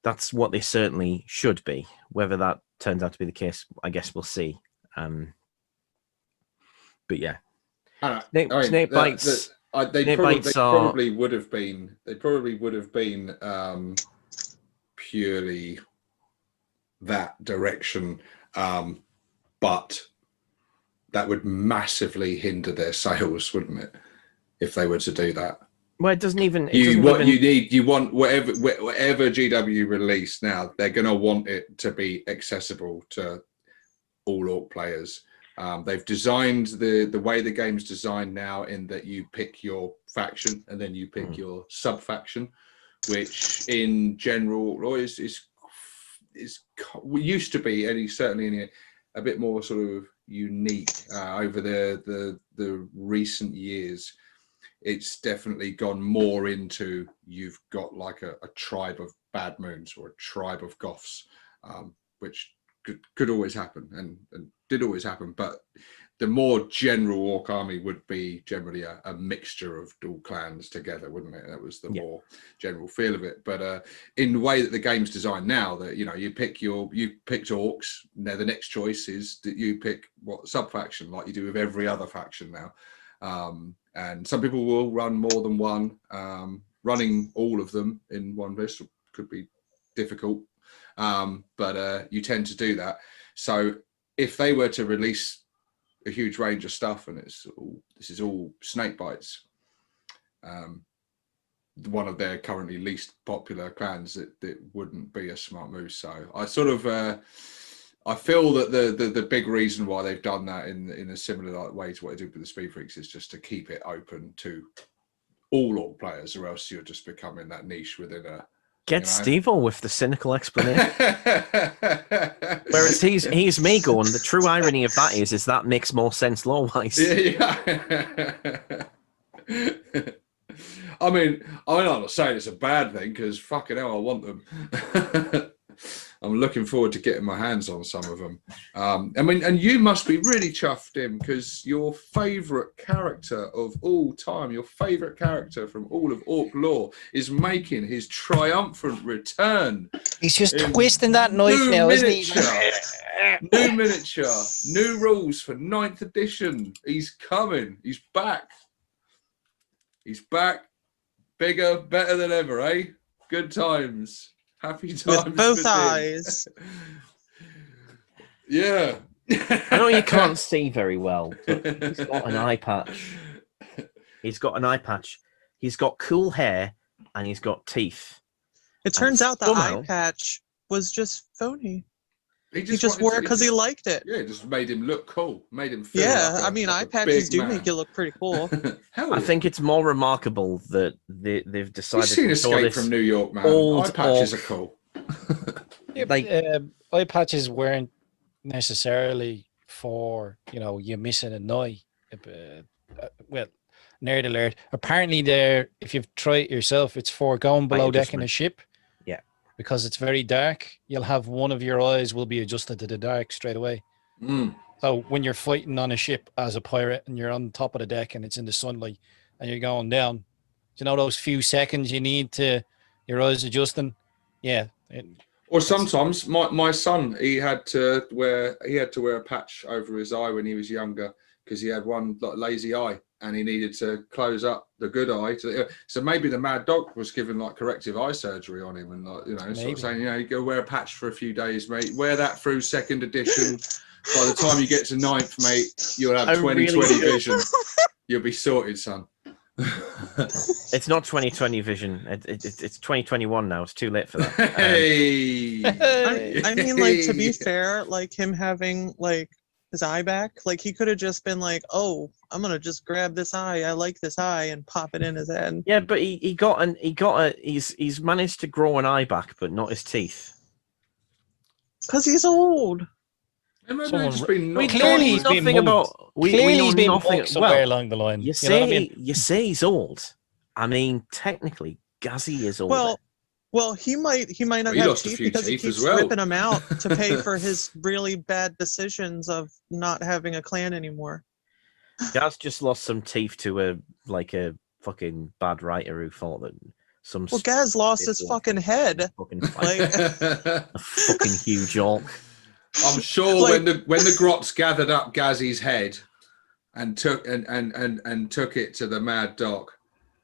that's what they certainly should be. Whether that turns out to be the case, I guess we'll see. But yeah, Snakebites. They probably would have been purely that direction, but that would massively hinder their sales, wouldn't it? If they were to do that. Well, it doesn't even. You want whatever GW release now, they're going to want it to be accessible to all Orc players. They've designed the way the game's designed now, in that you pick your faction and then you pick your sub faction, which in general is used to be, and certainly a bit more sort of unique over the recent years. It's definitely gone more into, you've got like a tribe of Bad Moons or a tribe of Goths, which could always happen and did always happen, but the more general Orc army would be generally a mixture of dual clans together, wouldn't it? That was the more general feel of it. But in the way that the game's designed now, that you picked Orcs, now the next choice is that you pick what sub faction, like you do with every other faction now. And some people will run more than one. Running all of them in one list could be difficult, but you tend to do that. So if they were to release a huge range of stuff, and this is all Snakebites, one of their currently least popular clans, that wouldn't be a smart move. So I sort of I feel that the big reason why they've done that in a similar way to what they did with the Speed Freaks is just to keep it open to all Orc players, or else you're just becoming that niche within a. Get Steve-O with the cynical explanation. Whereas he's me going, the true irony of that is that makes more sense lore-wise. Yeah. I mean, I'm not saying it's a bad thing, because fucking hell, I want them. looking forward to getting my hands on some of them. I mean, and you must be really chuffed, Tim, because your favourite character of all time, your favourite character from all of Orc lore, is making his triumphant return. He's just twisting that knife now, isn't he? New miniature, new rules for 9th edition. He's coming. He's back. He's back. Bigger, better than ever, eh? Good times. Happy times. With both for Tim. eyes. Yeah. I know you can't see very well, but he's got an eye patch. He's got an eye patch. He's got cool hair and he's got teeth. It turns out the eye patch was just phony. He just wore it because he liked it. Yeah, it just made him look cool. Made him feel yeah, like I mean, eye patches do make you look pretty cool. I think it's more remarkable that they've decided You've seen to Escape from New York, man. Eye patches are cool. Yeah, like, eye patches weren't necessarily for, you know, you missing an eye. Well, nerd alert. Apparently, if you've tried it yourself, it's for going below deck in a ship. Yeah. Because it's very dark, you'll have one of your eyes will be adjusted to the dark straight away. So when you're fighting on a ship as a pirate and you're on top of the deck and it's in the sunlight and you're going down, you know those few seconds you need to your eyes adjusting? Yeah. Or sometimes my son, he had to wear a patch over his eye when he was younger because he had one lazy eye and he needed to close up the good eye. So maybe the mad dog was given like corrective eye surgery on him and like, you know, sort of saying, you know, you go wear a patch for a few days, mate. Wear that through 2nd edition. By the time you get to 9th, mate, you'll have 20/20 vision. You'll be sorted, son. It's not 20/20 vision. It's 2021 now. It's too late for that. Hey. I mean, like, to be fair, like him having like his eye back, like he could have just been like, oh, I'm gonna just grab this eye. I like this eye and pop it in his head. Yeah, but he's managed to grow an eye back, but not his teeth. Because he's old. Clearly he's been mugged somewhere along the line. You say he's old. I mean, technically, Gazzy is old. Well, he might not have teeth because he keeps ripping them out to pay for his really bad decisions of not having a clan anymore. Gaz just lost some teeth to a fucking bad writer who thought that some. Well, Gaz lost his fucking head. A fucking huge orc. I'm sure when the Grots gathered up Gazzy's head and took it to the mad dog,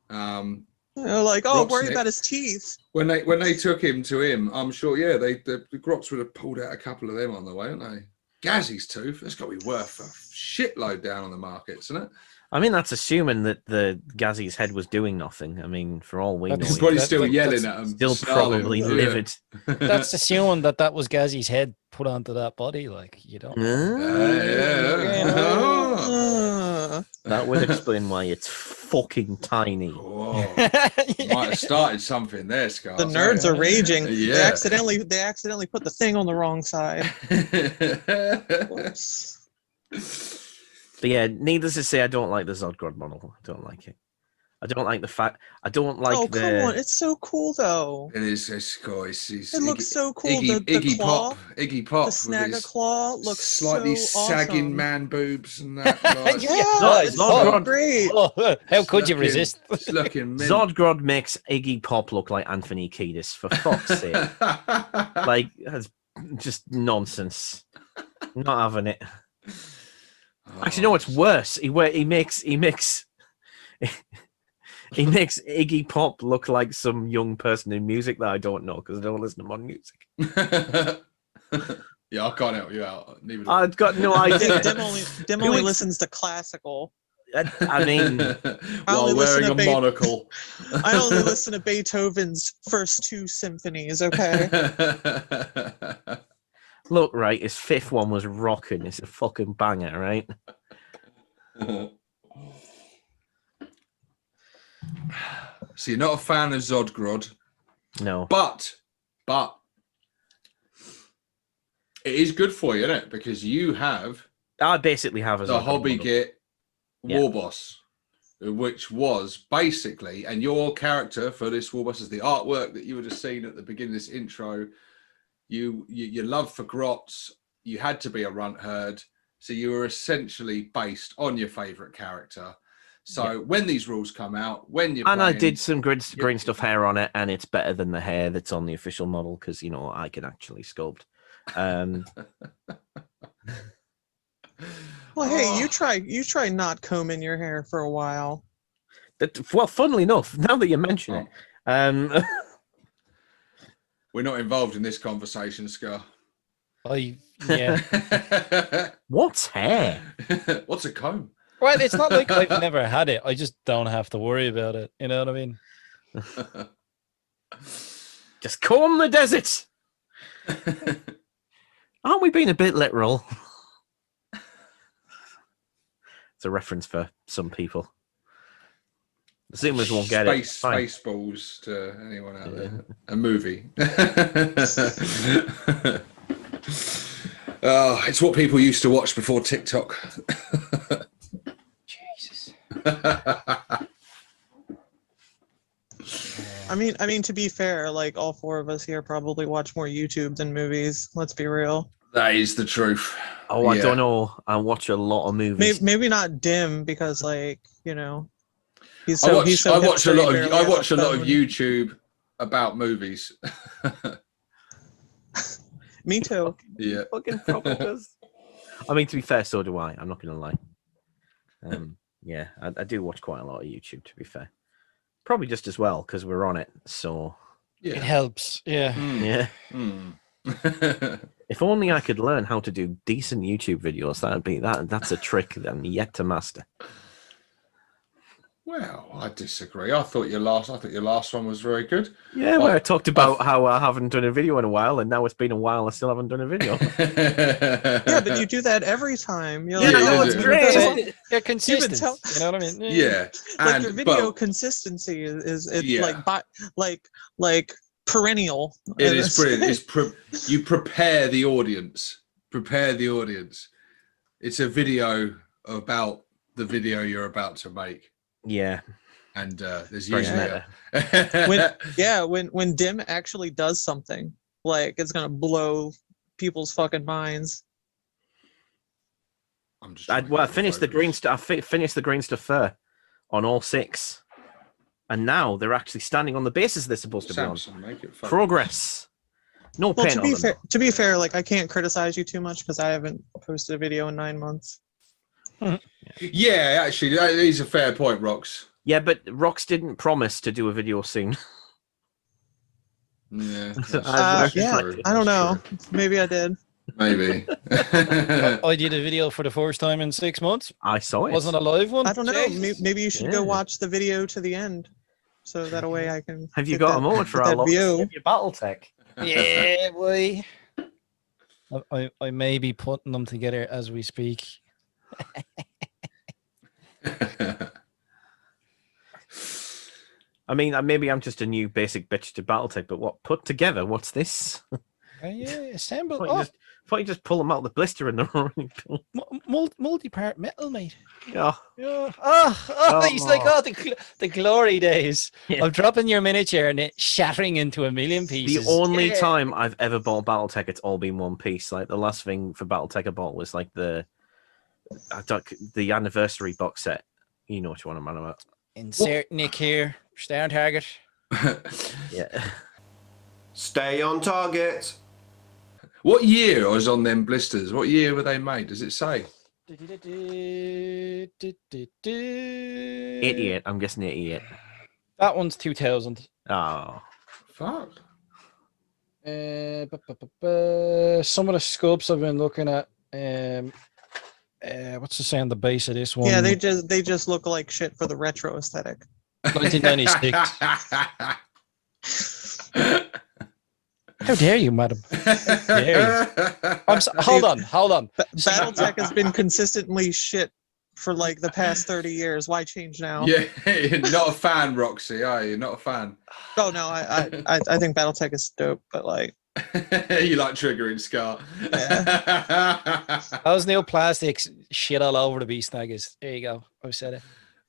they're like, oh, worry about his teeth. When they took him to him, I'm sure, yeah, the Grots would have pulled out a couple of them on the way, wouldn't they? Gazzy's tooth, that's got to be worth a shitload down on the market, isn't it? I mean, that's assuming that the Gazzy's head was doing nothing. I mean, for all we know, he's probably still yelling at him, still probably livid. That's assuming that was Gazzy's head put onto that body, like, you don't. That would explain why it's fucking tiny. Might have started something there, Scott. The nerds are raging. Yeah. They accidentally put the thing on the wrong side. But yeah, needless to say, I don't like the Zodgrod model. I don't like it. I don't like the fact. I don't like come on, it's so cool though. It is. It's it looks so cool. The claw, Iggy Pop, the Snagga claw looks slightly so sagging awesome. man boobs and that. Like, it's so great. How could you resist? Zodgrod makes Iggy Pop look like Anthony Kiedis, for fuck's sake. Like, that's just nonsense. Not having it. Actually, no, it's worse. He makes Iggy Pop look like some young person in music that I don't know because I don't listen to modern music. Yeah, I can't help you out. I've got no idea. Dim only listens to classical. I mean, while wearing a monocle. I only listen to Beethoven's first 2 symphonies. Okay. Look, right, his 5th one was rocking. It's a fucking banger, right? So you're not a fan of Zodgrod? No. But it is good for you, isn't it? Because you have... I basically have the hobby kit Warboss, which was basically, and your character for this Warboss is the artwork that you would have seen at the beginning of this intro. your love for grots, you had to be a runt herd, so you were essentially based on your favorite character. So when these rules come out, when you're I playing, did some green stuff hair on it, and it's better than the hair that's on the official model because I can actually sculpt. Well, hey, you try not combing your hair for a while. Well, funnily enough, now that you mention it, we're not involved in this conversation, Scar. Yeah. What's hair? What's a comb? Well, it's not like I've never had it. I just don't have to worry about it. You know what I mean? Just comb the desert. Aren't we being a bit literal? It's a reference for some people. The Zoomers won't get it. Spaceballs to anyone out there. A movie. Oh, it's what people used to watch before TikTok. Jesus. I mean, to be fair, like all four of us here probably watch more YouTube than movies. Let's be real. That is the truth. Oh, I don't know. I watch a lot of movies. Maybe not Dim because, like, he's I so watch a lot hipster, of YouTube about movies. Me too. Yeah. Fucking probably does. I mean, to be fair, so do I. I'm not gonna lie. Yeah, I do watch quite a lot of YouTube. To be fair, probably just as well because we're on it. So It helps. Yeah. yeah. Mm. If only I could learn how to do decent YouTube videos. That's a trick that I'm yet to master. Well, I disagree. I thought your last one was very good. Yeah, where I talked about how I haven't done a video in a while, and now it's been a while. I still haven't done a video. Yeah, but you do that every time. You're Yeah, like, no, oh, it's you've great. been They're consistent. tell- You know what I mean? Yeah, like your video consistency is like perennial. It is brilliant. You prepare the audience. Prepare the audience. It's a video about the video you're about to make. Yeah, and there's very usually meta. when Dim actually does something, like it's gonna blow people's fucking minds. I finished the green stuff. I finished the green stuff fur on all 6, and now they're actually standing on the bases they're supposed to be on. Progress. No Well, paint on them. to be fair, like I can't criticize you too much because I haven't posted a video in 9 months. Yeah, actually, that is a fair point, Rox. Yeah, but Rox didn't promise to do a video soon. Yeah. I don't know. Maybe I did. Maybe. I did a video for the first time in 6 months. I saw it. Wasn't a live one. I don't know. Jesus. Maybe you should go watch the video to the end, so that way I can. Have you got a moment for our view? Your battle tech? Yeah, boy. I may be putting them together as we speak. I mean, maybe I'm just a new basic bitch to BattleTech, but what put together? What's this? Yeah, assemble. Thought you just pull them out the blister and they're multi-part metal, mate. Yeah. He's like, the glory days of dropping your miniature and it shattering into a million pieces. The only time I've ever bought BattleTech, it's all been one piece. Like the last thing for BattleTech I bought was like the anniversary box set. You know what you want to man about. Insert Nick here. Stay on target. Yeah. Stay on target. What year was on them blisters? What year were they made? Does it say? 88. I'm guessing 88. That one's 2000. Oh. Fuck. Some of the sculpts I've been looking at. What's the say on the base of this one? Yeah, they just look like shit for the retro aesthetic. 1996. How dare you, madam? How dare you? Hold on. BattleTech has been consistently shit for like the past 30 years. Why change now? Yeah, you're not a fan, Roxy, are you? Not a fan. Oh no, I think BattleTech is dope, but like you like triggering Scar. Yeah. Those new plastics shit all over the Beast Snaggas. There you go. I said it.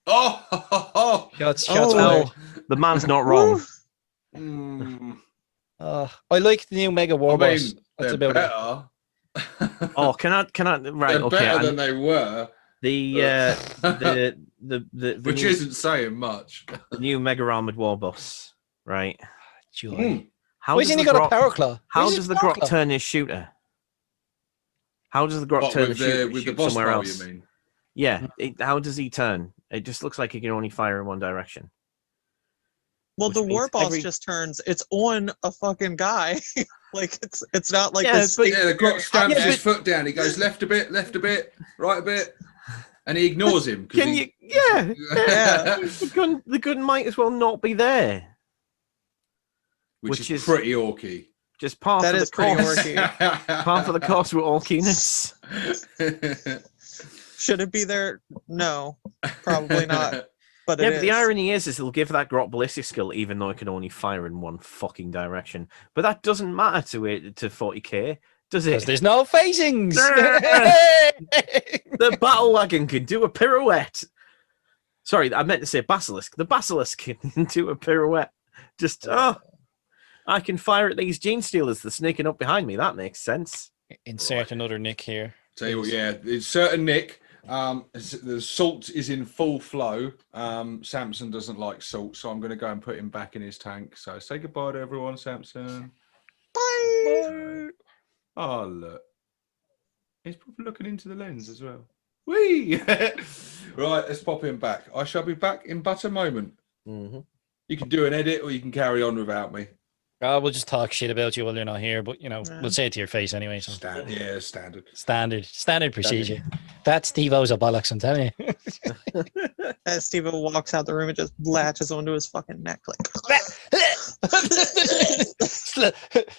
Oh, Shots Oh. fired. The man's not wrong. I like the new Mega Warboss. That's they're about it. better. Oh, can I? Right, They're okay. better than they were. The Which new, isn't saying much. the new Mega Armored Warboss, right? Joy. How Why does hasn't the he got a Grok, power claw? how does the Grok turn his shooter? How does the Grok What, turn with the shooter the to with the shoot boss somewhere bow, else? you mean? Yeah. How does he turn? It just looks like he can only fire in one direction. Well, Which the means Warboss just turns. It's on a fucking guy. Like it's not like Yeah, this. but- Yeah, the Grok stamps Yeah, his but- foot down. He goes left a bit, right a bit, and he ignores him. Can you? Yeah. Yeah. The gun might as well not be there. Which Which is is- pretty orky. Just part That of is the pretty cost. orky. Half of the cost with orkiness. Should it be there? No, probably not. But Yeah, it but the is. irony is it'll give that Grok ballistic skill even though it can only fire in one fucking direction. But that doesn't matter to 40k, does Because it? there's no phasings. The battle wagon can do a pirouette. Sorry, I meant to say basilisk. The basilisk can do a pirouette. Just I can fire at these gene stealers that's sneaking up behind me. That makes sense. Insert another Nick here. Tell you what, yeah, it's certain Nick. The salt is in full flow. Samson doesn't like salt, so I'm going to go and put him back in his tank. So say goodbye to everyone, Samson. Bye. Oh, look. He's probably looking into the lens as well. Whee! Right, let's pop him back. I shall be back in but a moment. Mm-hmm. You can do an edit or you can carry on without me. We'll just talk shit about you while you're not here, but Yeah. we'll say it to your face anyway. So Standard. standard procedure. That's Steve-O's a bollocks, I'm telling you. As Steve walks out the room, it just latches onto his fucking neck.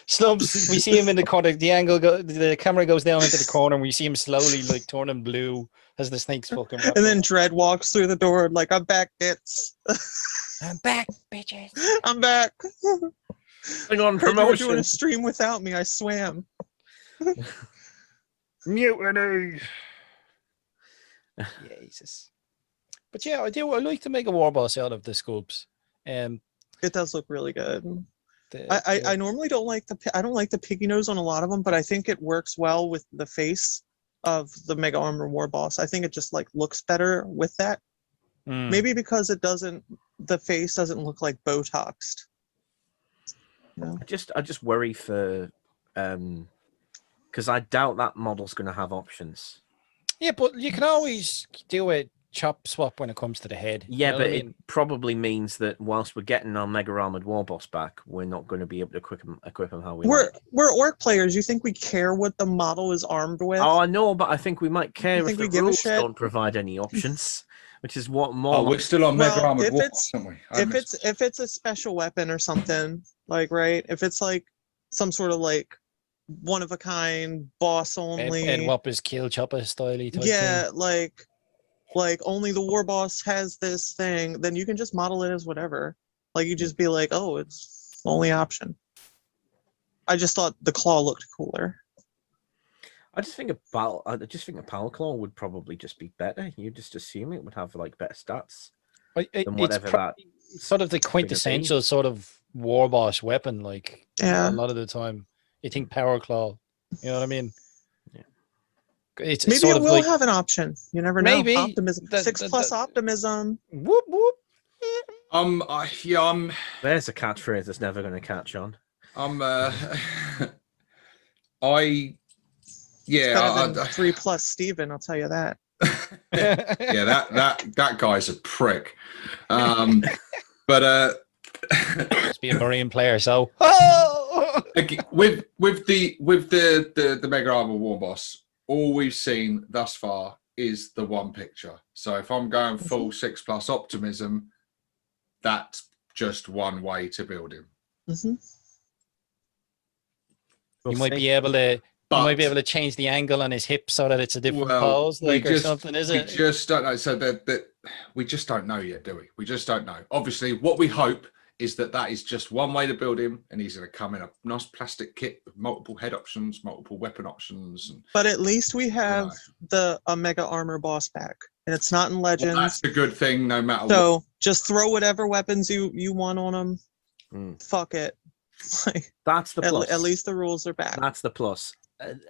Slumps. We see him in the corner. The camera goes down into the corner, and we see him slowly like turning blue as the snake's fucking. And then Dread walks through the door like, "I'm back, bitch. I'm back, bitches. I'm back. Bring on Heard you were doing promotion. a stream without me. I swam." Mutiny. Jesus. But yeah, I do. I like to make a Warboss out of the sculpts. It does look really good. The- I normally don't like the piggy nose on a lot of them, but I think it works well with the face of the Mega Armor Warboss. I think it just like looks better with that. Mm. Maybe because the face doesn't look like Botoxed. No. I just worry for because I doubt that model's going to have options. Yeah, but you can always do a chop swap when it comes to the head. You Yeah, know but what I it mean? probably means that whilst we're getting our Mega Armored Warboss back, we're not going to be able to equip him how we We're like. orc players. You think we care what the model is armed with? Oh, I know, but I think we might care if think the we give a rules shit? don't provide any options, which is what more. Oh, we're still on Mega Well, Armored if Warboss, it's- aren't we? if it's a special weapon or something, like, right? If it's like some sort of like one of a kind boss only. Ed Whopper's kill chopper style type Yeah, thing. like only the Warboss has this thing, then you can just model it as whatever. Like you just be like, oh, it's the only option. I just thought the claw looked cooler. I just think a power claw would probably just be better. You just assume it would have like better stats than It's whatever that. sort of the quintessential sort of Warboss weapon, like Yeah. a lot of the time. You think power claw, you know what I mean? Yeah. It's Maybe sort it of will like have an option. You never know. Maybe. Optimism. That- 6+ optimism. whoop whoop. I'm There's a catchphrase that's never going to catch on. Better than I 3+ Steven, I'll tell you that. yeah, that guy's a prick. But Must be a Marine player, so with the Mega Armor Warboss, all we've seen thus far is the one picture. So if I'm going full 6+ optimism, that's just one way to build him. Hmm. We'll you might see. be able to But you might be able to change the angle on his hip so that it's a different pose, like or something, is we it? just don't know. So that we just don't know yet, do we? We just don't know. Obviously, what we hope is that is just one way to build him, and he's going to come in a nice plastic kit with multiple head options, multiple weapon options. And, But at least we have the Mega Armor boss back, and it's not in Legends. well, that's a good thing, no matter what. So just throw whatever weapons you want on him. Mm. Fuck it. Like, That's the plus. at least the rules are back. That's the plus.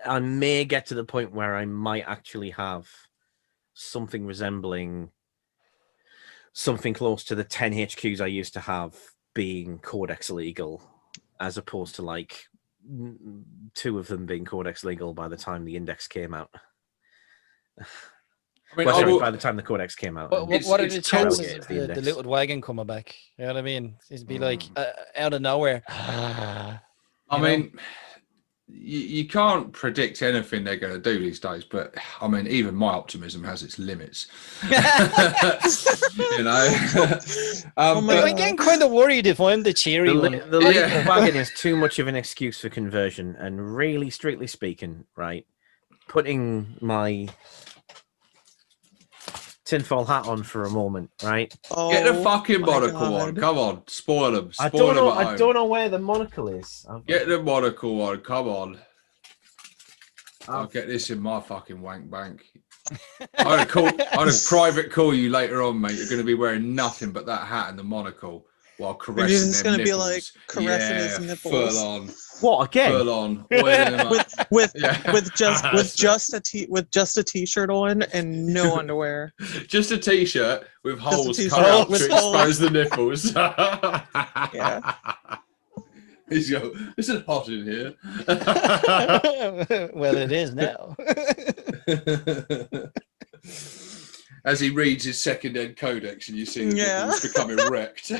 I may get to the point where I might actually have something resembling something close to the 10 HQs I used to have being Codex legal, as opposed to like 2 of them being Codex legal by the time the index came out. I mean, Well, sorry, by the time the Codex came out. What are the chances totally of the little wagon coming back? You know what I mean? It'd be like out of nowhere. I mean, you can't predict anything they're going to do these days, but I mean, even my optimism has its limits. You know, Oh my but- I'm getting kind of worried if I'm the cheery one. The little wagon is too much of an excuse for conversion, and really, strictly speaking, right, putting my tinfoil hat on for a moment, right? Oh, get the fucking my monocle on. God. Come on, spoil them. I Spoil don't them know. at I home. don't know where the monocle is. Get the monocle on. Come on. I'll get this in my fucking wank bank. I'm gonna private call you later on, mate. You're gonna be wearing nothing but that hat and the monocle while caressing You're just them gonna be nipples. like caressing his nipples. Full on. What again? Full on. Oiling them up. with Yeah. just a t-shirt on and no underwear. Just a t-shirt with holes t-shirt cut out with to holes. expose the nipples. Yeah. He's go, isn't hot in here. Well, it is now. As he reads his second-hand codex and you see the nipples become erect.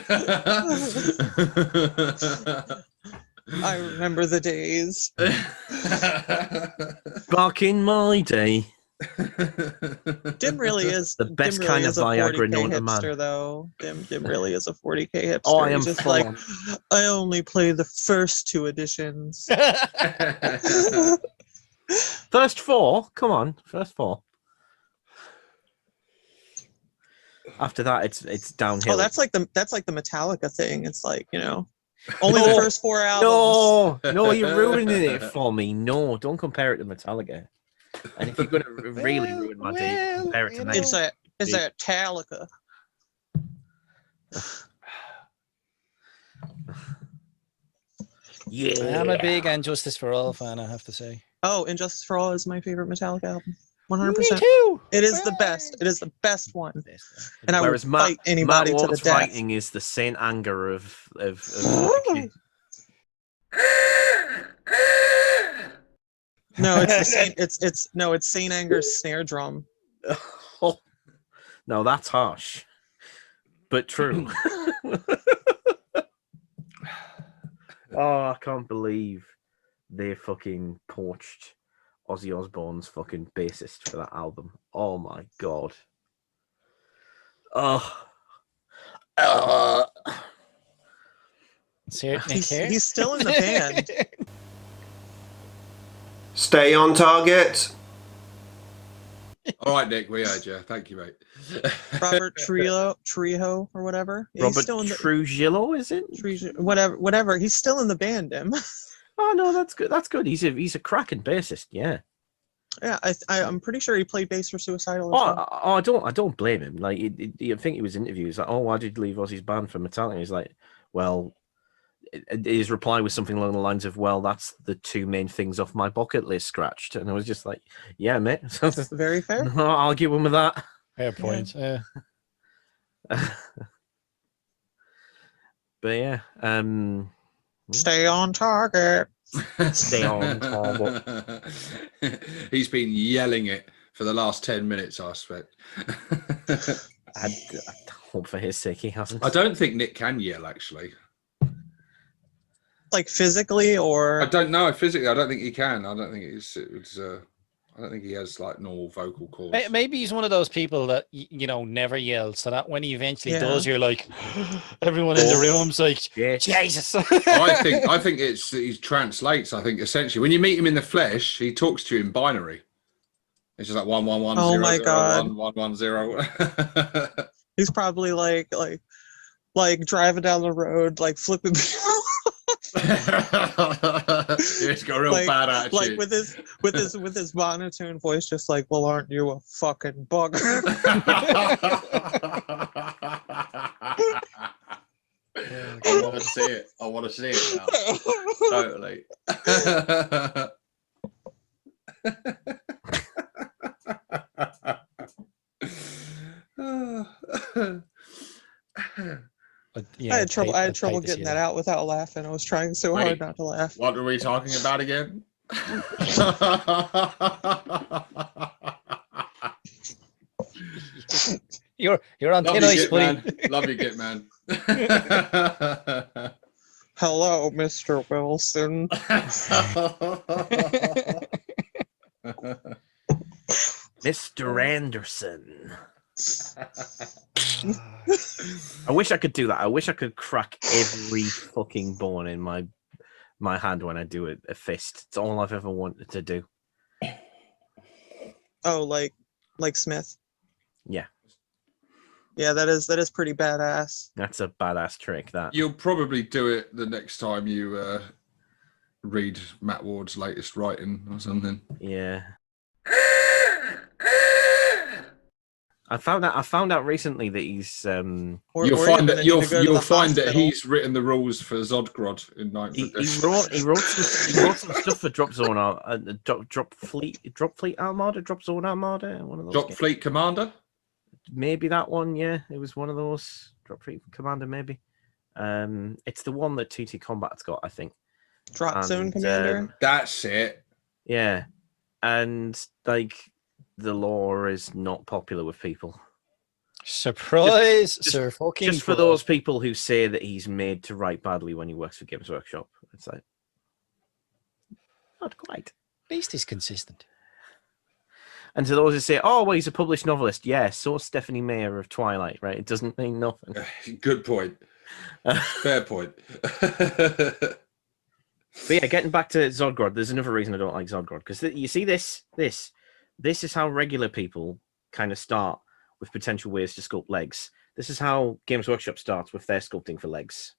I remember the days. Back in my day. Dim really is The best Dim kind really of is a Viagra 40K known to man. hipster, though. Dim really is a 40K hipster. Oh, I He's am just full like, on. I only play the first 2 editions. First 4? Come on, first 4. After that, it's downhill. Oh, that's like the Metallica thing. It's like, you know, only the first 4 albums. No, you're ruining it for me. No, don't compare it to Metallica. And if you're going to really ruin my day, compare it to Metallica. It's a Metallica. Yeah. I am a big Injustice for All fan, I have to say. Oh, Injustice for All is my favorite Metallica album. 100%. Me too. It is the best. It is the best one. And I Whereas will fight anybody Matt to the Ward's death. writing is the Saint Anger of No, it's the Saint. It's Saint Anger's snare drum. Oh, no, that's harsh, but true. Oh, I can't believe they fucking poached Ozzy Osbourne's fucking bassist for that album. Oh my god. Oh. He's still in the band. Stay on target. All right, Nick, we heard you. Thank you, mate. Robert Trejo or whatever. Yeah, Robert he's still in the Trujillo, is it? whatever. He's still in the band, Dim. Oh no, that's good. That's good. He's a cracking bassist. Yeah. Yeah, I'm pretty sure he played bass for Suicidal. Oh, As well. I don't blame him. Like, I think he was interviewed. Like, oh, why did you leave Ozzy's band for Metallica? He's like, well, his reply was something along the lines of, well, that's the 2 main things off my bucket list scratched. And I was just like, yeah, mate. Very fair. No arguing with that. Fair point. Yeah. But yeah, Stay on target. stay on target. He's been yelling it for the last 10 minutes, I expect. I hope for his sake he hasn't. I don't think Nick can yell, actually. Like physically, or I don't know. Physically, I don't think he can. I don't think I don't think he has like normal vocal cords. Maybe he's one of those people that never yells, so that when he eventually does, you're like, everyone in the room's like, Jesus. I think he translates. I think essentially when you meet him in the flesh, he talks to you in binary. It's just like 1 1 1 Oh 0 my 0 God. 1 1 1 0. he's probably like driving down the road, like flipping people. He's got a real bad attitude. Like with his monotone voice, just like, well, aren't you a fucking bugger? Oh want to see it. I want to see it now. Totally. Yeah, I had trouble getting that out without laughing. I was trying so hard not to laugh. What are we talking about again? You're on Love thin you, ice, Git, buddy. man. Love you, Git, man. Hello, Mr. Wilson. Mr. Anderson. I wish I could do that. I wish I could crack every fucking bone in my hand when I do a fist. It's all I've ever wanted to do. Oh, like Smith. Yeah. Yeah, that is pretty badass. That's a badass trick, that. You'll probably do it the next time you read Matt Ward's latest writing or something. Yeah. I found out recently that he's You'll find that he's written the rules for Zodgrod in 9th edition. he wrote some stuff for Drop Zone Drop Fleet Armada, Drop Zone Armada, one of those. Drop Fleet Commander? Maybe that one, yeah. It was one of those. Drop Fleet Commander, maybe. It's the one that TT Combat's got, I think. Drop Zone Commander? That's it. Yeah. And like the lore is not popular with people. Surprise, Sir fucking just for those people who say that he's made to write badly when he works for Games Workshop. It's like, not quite. Beast is consistent. And to those who say, oh, well, he's a published novelist. Yeah, so Stephanie Meyer of Twilight, right? It doesn't mean nothing. Good point. Fair point. But yeah, getting back to Zodgrod, there's another reason I don't like Zodgrod. Because you see this is how regular people kind of start with potential ways to sculpt legs. This is how Games Workshop starts with their sculpting for legs.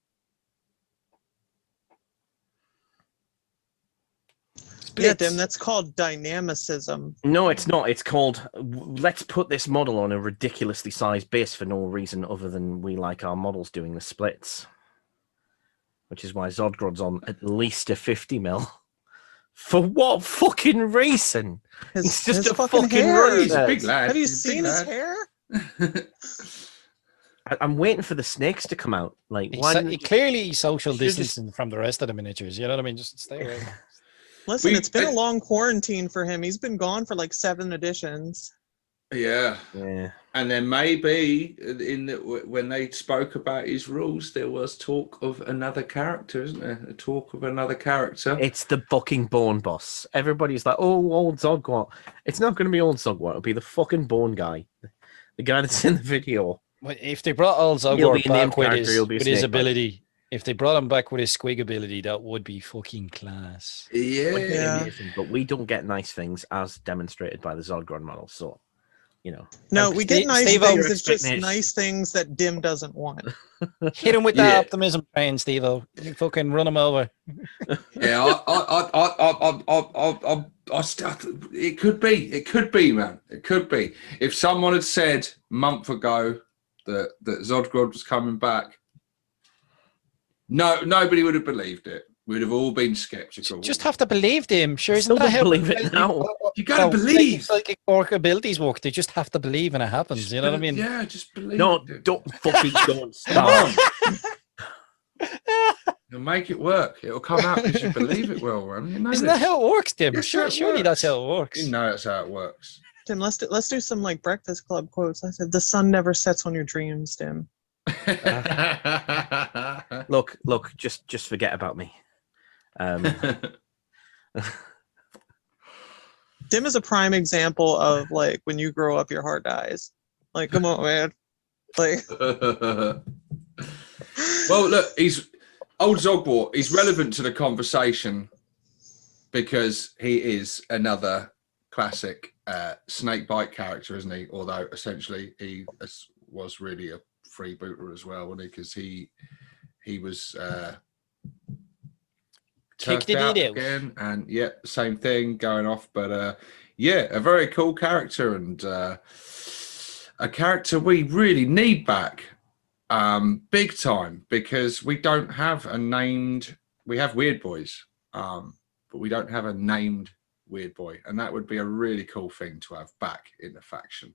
Yeah, Dim, that's called dynamicism. No, it's not. It's called, let's put this model on a ridiculously sized base for no reason other than we like our models doing the splits. Which is why Zodgrod's on at least a 50 mil. For what fucking reason? It's just a fucking hair. He's a big lad. Have you seen his hair? I'm waiting for the snakes to come out. Like, why? Clearly social distancing from the rest of the miniatures. You know what I mean? Just stay away. Listen, it's been a long quarantine for him. He's been gone for like 7 editions. Yeah. Yeah. And then maybe when they spoke about his rules, there was talk of another character, isn't there? A talk of another character. It's the fucking Bone Boss. Everybody's like, oh, old Zogwart. It's not going to be old Zogwart. It'll be the fucking Bone guy. The guy that's in the video. Well, if they brought old Zogwart back with his ability, if they brought him back with his squig ability, that would be fucking class. Yeah. But we don't get nice things as demonstrated by the Zodgron model, so... You know, no, we get nice things. It's just nice things that Dim doesn't want. Hit him with that optimism train, Steve-O. You fucking run him over. Yeah, it could be, man. It could be. If someone had said a month ago that Zodgrod was coming back, nobody would have believed it. We'd have all been skeptical. Just have to believe them. Sure, isn't Still that don't how believe it now. You gotta believe. Psychic orc abilities work. They just have to believe and it happens. You know what I mean? Yeah, just believe. No, don't fucking don't stop. You'll make it work. It'll come out because you believe it will, man. You know Isn't this. that how it works, Tim? Yes, Surely that's how it works. You know that's how it works. Tim, let's do some like Breakfast Club quotes. I said, "The sun never sets on your dreams, Tim." Look, just forget about me. Dim is a prime example of like when you grow up, your heart dies. Like, come on, man. Like, well, look, he's old Zogwart. He's relevant to the conversation because he is another classic Snakebite character, isn't he? Although essentially he was really a freebooter as well, wasn't he? Because he was kicked out it again, and yeah, same thing going off. But yeah, a very cool character and a character we really need back. big time, because we don't have a named. We have Weird Boys, but we don't have a named Weird Boy, and that would be a really cool thing to have back in the faction.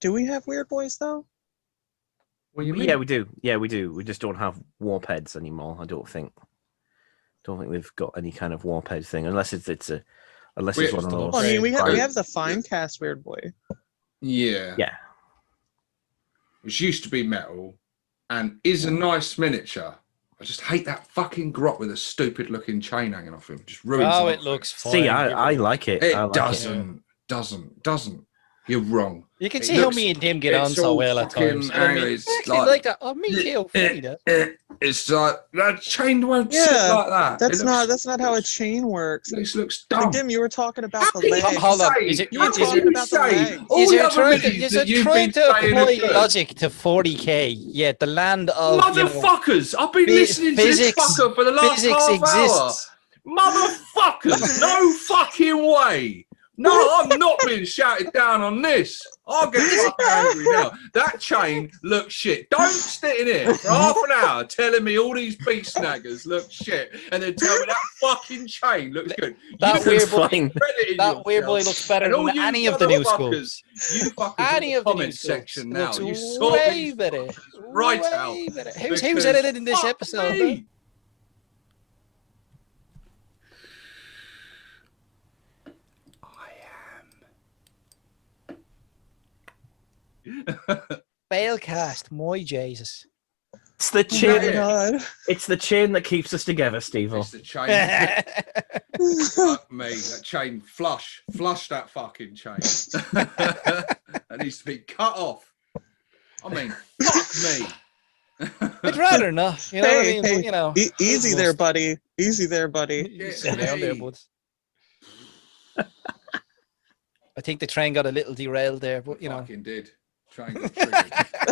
Do we have Weird Boys though? What do you mean? Yeah, we do. Yeah, we do. We just don't have warp heads anymore. I don't think. Don't think we've got any kind of warp head thing, unless it's one of those. I mean, we Right. have the fine cast Weird Boy. Yeah. Yeah. Which used to be metal, and is a nice miniature. I just hate that fucking grot with a stupid looking chain hanging off him. Just ruins. Oh, the it whole looks fine. See, I like it. thing. I It like doesn't. You're wrong. You can It see how looks- me and him get on it's so all well at fucking times. You know what I mean? angry. I actually like that. Oh, me too. Funny that. It's like that chain won't sit Yeah, like that. That's not how a chain works. This looks Like, dumb. Dim, you were talking about the How leg. can you Hold on. say- Is it- You were is talking it- about the leg. all Is the it other trying movies to, that you've trying been to saying apply are good. logic to 40k? Yeah, the land of Motherfuckers! I've been listening to this fucker for the last half hour. Motherfuckers! No fucking way! No, I'm not being shouted down on this. I'll get fucking angry now. That chain looks shit. Don't sit in here for half an hour telling me all these Beast Snaggas look shit, and then tell me that fucking chain looks good. That You weird boy- discredited That weird boy yourself. looks better And all than you any of the new motherfuckers, schools. You fuckers Any in of the the new comment schools section now. looks You sort way these better. motherfuckers right Way out. better. Who's because edited in this fuck episode? me. Failcast, my Jesus. It's the Oh chain. my god. It's the chain that keeps us together, Steve. It's the chain. That's Fuck me. That chain, flush that fucking chain. That needs to be cut off. I mean, fuck me. I'd rather not. You know what I mean? Hey, But, you know. Easy there, buddy. Easy there, buddy. You sit down there, Hey. bud. I think the train got a little derailed there, but you know. Fucking did. Train got triggered.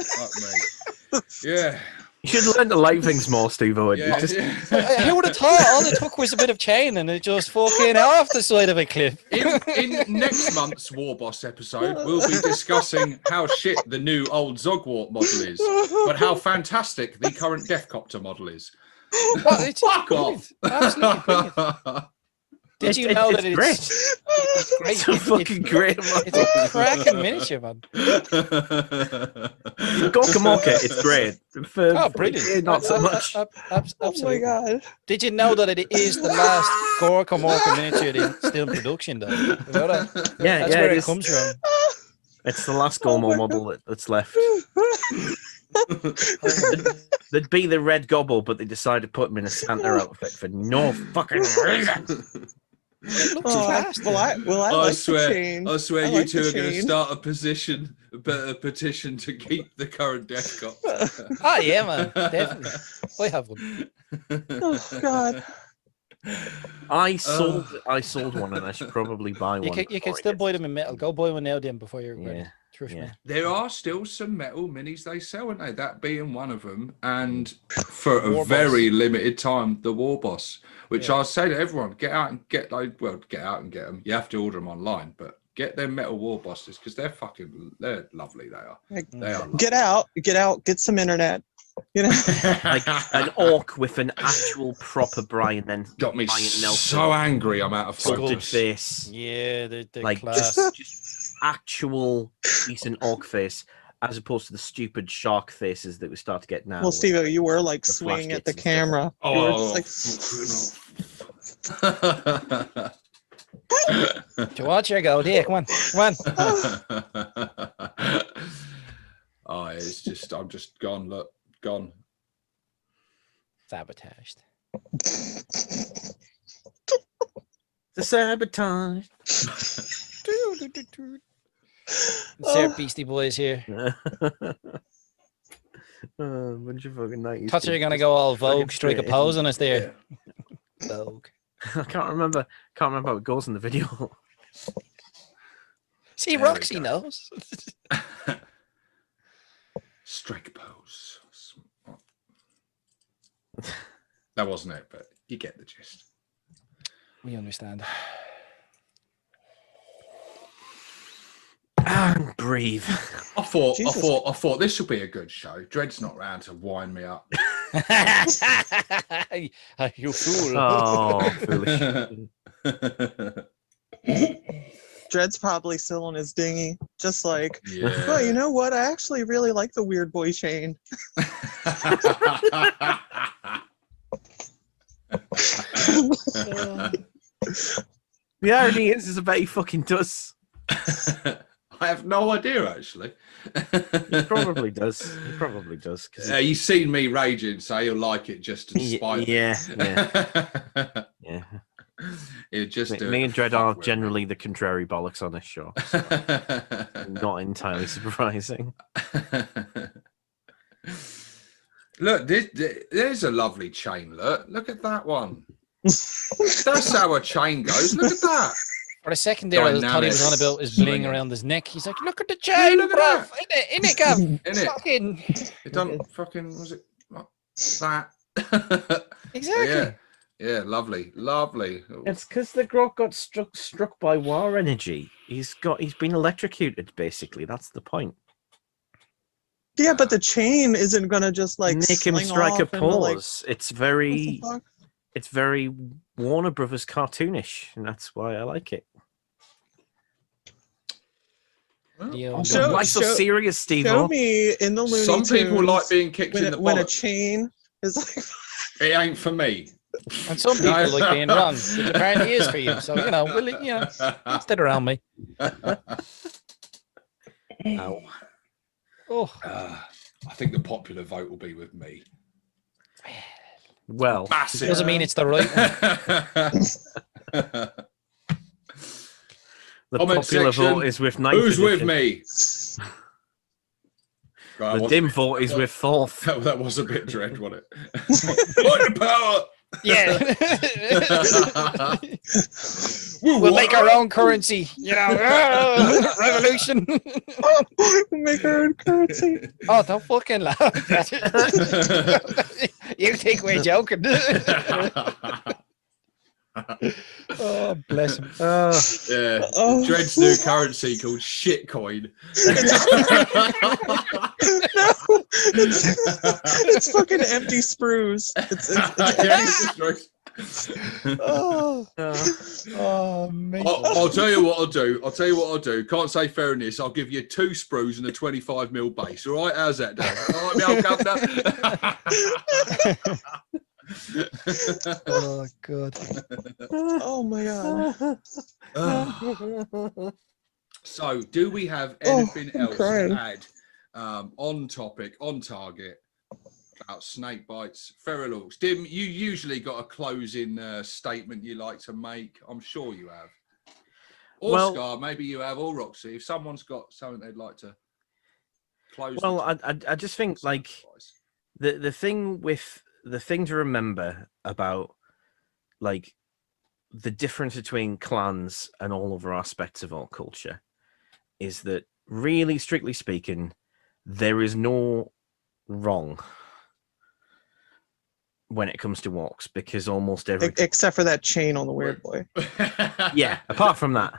Fuck me. Yeah. You should learn to like things more, Steve. Yeah. Who would have thought all it took was a bit of chain and it just fucking off the side of a cliff? In next month's Warboss episode, we'll be discussing how shit the new old Zogwart model is, but how fantastic the current Deathcopter model is. Well, it's Fuck brilliant. off! Absolutely brilliant. Did you know that it's great? It's great. It's a fucking great model. It's a cracking miniature, man. Gorkamorka, it's great. Oh, brilliant. Not so much. Oh my Absolutely. god. Did you know that it is the last Gorkamorka miniature that's still in production, though? You know that? Yeah, That's yeah, where it it is. comes from. It's the last Oh my Gormo model that's left. They'd be the red gobble, but they decided to put him in a Santa outfit for no fucking reason. It looks Oh, class. well, I I like swear, the chain. I swear, I you like two the are going to chain. start a petition to keep the current Deathcopter. Oh, yeah, man. Definitely. I have one. Oh god. I sold one, and I should probably buy one. You can before it still gets- buy them in metal. Go buy one now, then, before you're ready. Yeah, Trust me. yeah. There are still some metal minis they sell, aren't they? That being one of them, and for a Warboss. very limited time, the Warboss, which Yeah. I'll say to everyone: get out and get get out and get them. You have to order them online, but get them metal Warbosses because they're lovely. They are. Like, They are. Get out, get some internet. You know. Like an orc with an actual proper Brian, then Got me Brian Nelson, so angry. I'm out of sculpted focus. face, Yeah, they're like class. just actual decent orc face, as opposed to the stupid shark faces that we start to get now. Well, Steve, you were like the swinging at flash the kits and stuff. camera. You were just like, Do you watch your go? Here, come on. Come on. Oh, it's just, I'm just gone. Look, gone. Sabotaged. The sabotage. Insert Beastie Boys here. Bunch of fucking 90s. Thought you were kids gonna just go all fucking Vogue, strike a straight pose in. on us there. Vogue. I can't remember how it goes in the video. See, There we Roxy go. knows. Strike pose. That wasn't it, but you get the gist. We understand. can't breathe. I thought Jesus. this will be a good show. Dread's not round to wind me up. You fool. Oh, foolish. Dread's probably still in his dinghy, just like, Yeah. oh, you know what? I actually really like the weird boy chain. The irony is I bet he fucking does. I have no idea, actually. He probably does. He probably does. You've seen me raging, so he'll like it just to spite. Yeah. Yeah. It just Me and Dread are generally the contrary bollocks on this show. So not entirely surprising. Look, there's a lovely chain. Look at that one. That's how a chain goes. Look at that. For a second there, I thought he was on about his bling Swinging. around his neck. He's like, look at the chain, look at bruv. In it, Gav. Innit? Fucking. It done fucking, was it what, that? Exactly. Yeah, lovely. It's because the Grok got struck by war energy. He's been electrocuted, basically. That's the point. Yeah, but the chain isn't gonna just like Make him sling strike a off into, like, pause. It's what very the fuck? it's very Warner Brothers cartoonish, and that's why I like it. Yo, Show- Why so show- serious, Steve? Show me in the Looney Some people Tunes like being kicked in the when a bollocks. chain is like. It ain't for me. And some people like being wrong, which apparently is for you. So, stick around me. Ow. Oh, I think the popular vote will be with me. Well, Massive. doesn't mean it's the right one. the Comment popular section. vote is with ninth. Who's with edition. me? Right, The dim vote is with fourth. that was a bit dread, wasn't it? Point the power. Yeah. We'll make our own currency, revolution. Make our own currency. Oh, don't fucking laugh. You think we're joking. Oh, bless him. Yeah. Oh. Dread's new currency called shitcoin. No, it's fucking empty sprues. It's Oh, mate. I'll tell you what I'll do. Can't say fairness. I'll give you 2 sprues and a 25mm base. All right, how's that, Dan? All right, me old governor. Oh, God. Oh my god. So, do we have anything I'm else crying. to add on topic, on target about Snakebites, Feral Orks? Dim, you usually got a closing statement you like to make. I'm sure you have. Or Well- Scar, maybe you have. Or Roxy, if someone's got something they'd like to close. Well, I just think like the thing to remember about like the difference between clans and all other aspects of our culture is that really, strictly speaking, there is no wrong when it comes to orcs, because almost every Except for that chain on the weird boy. yeah, apart from that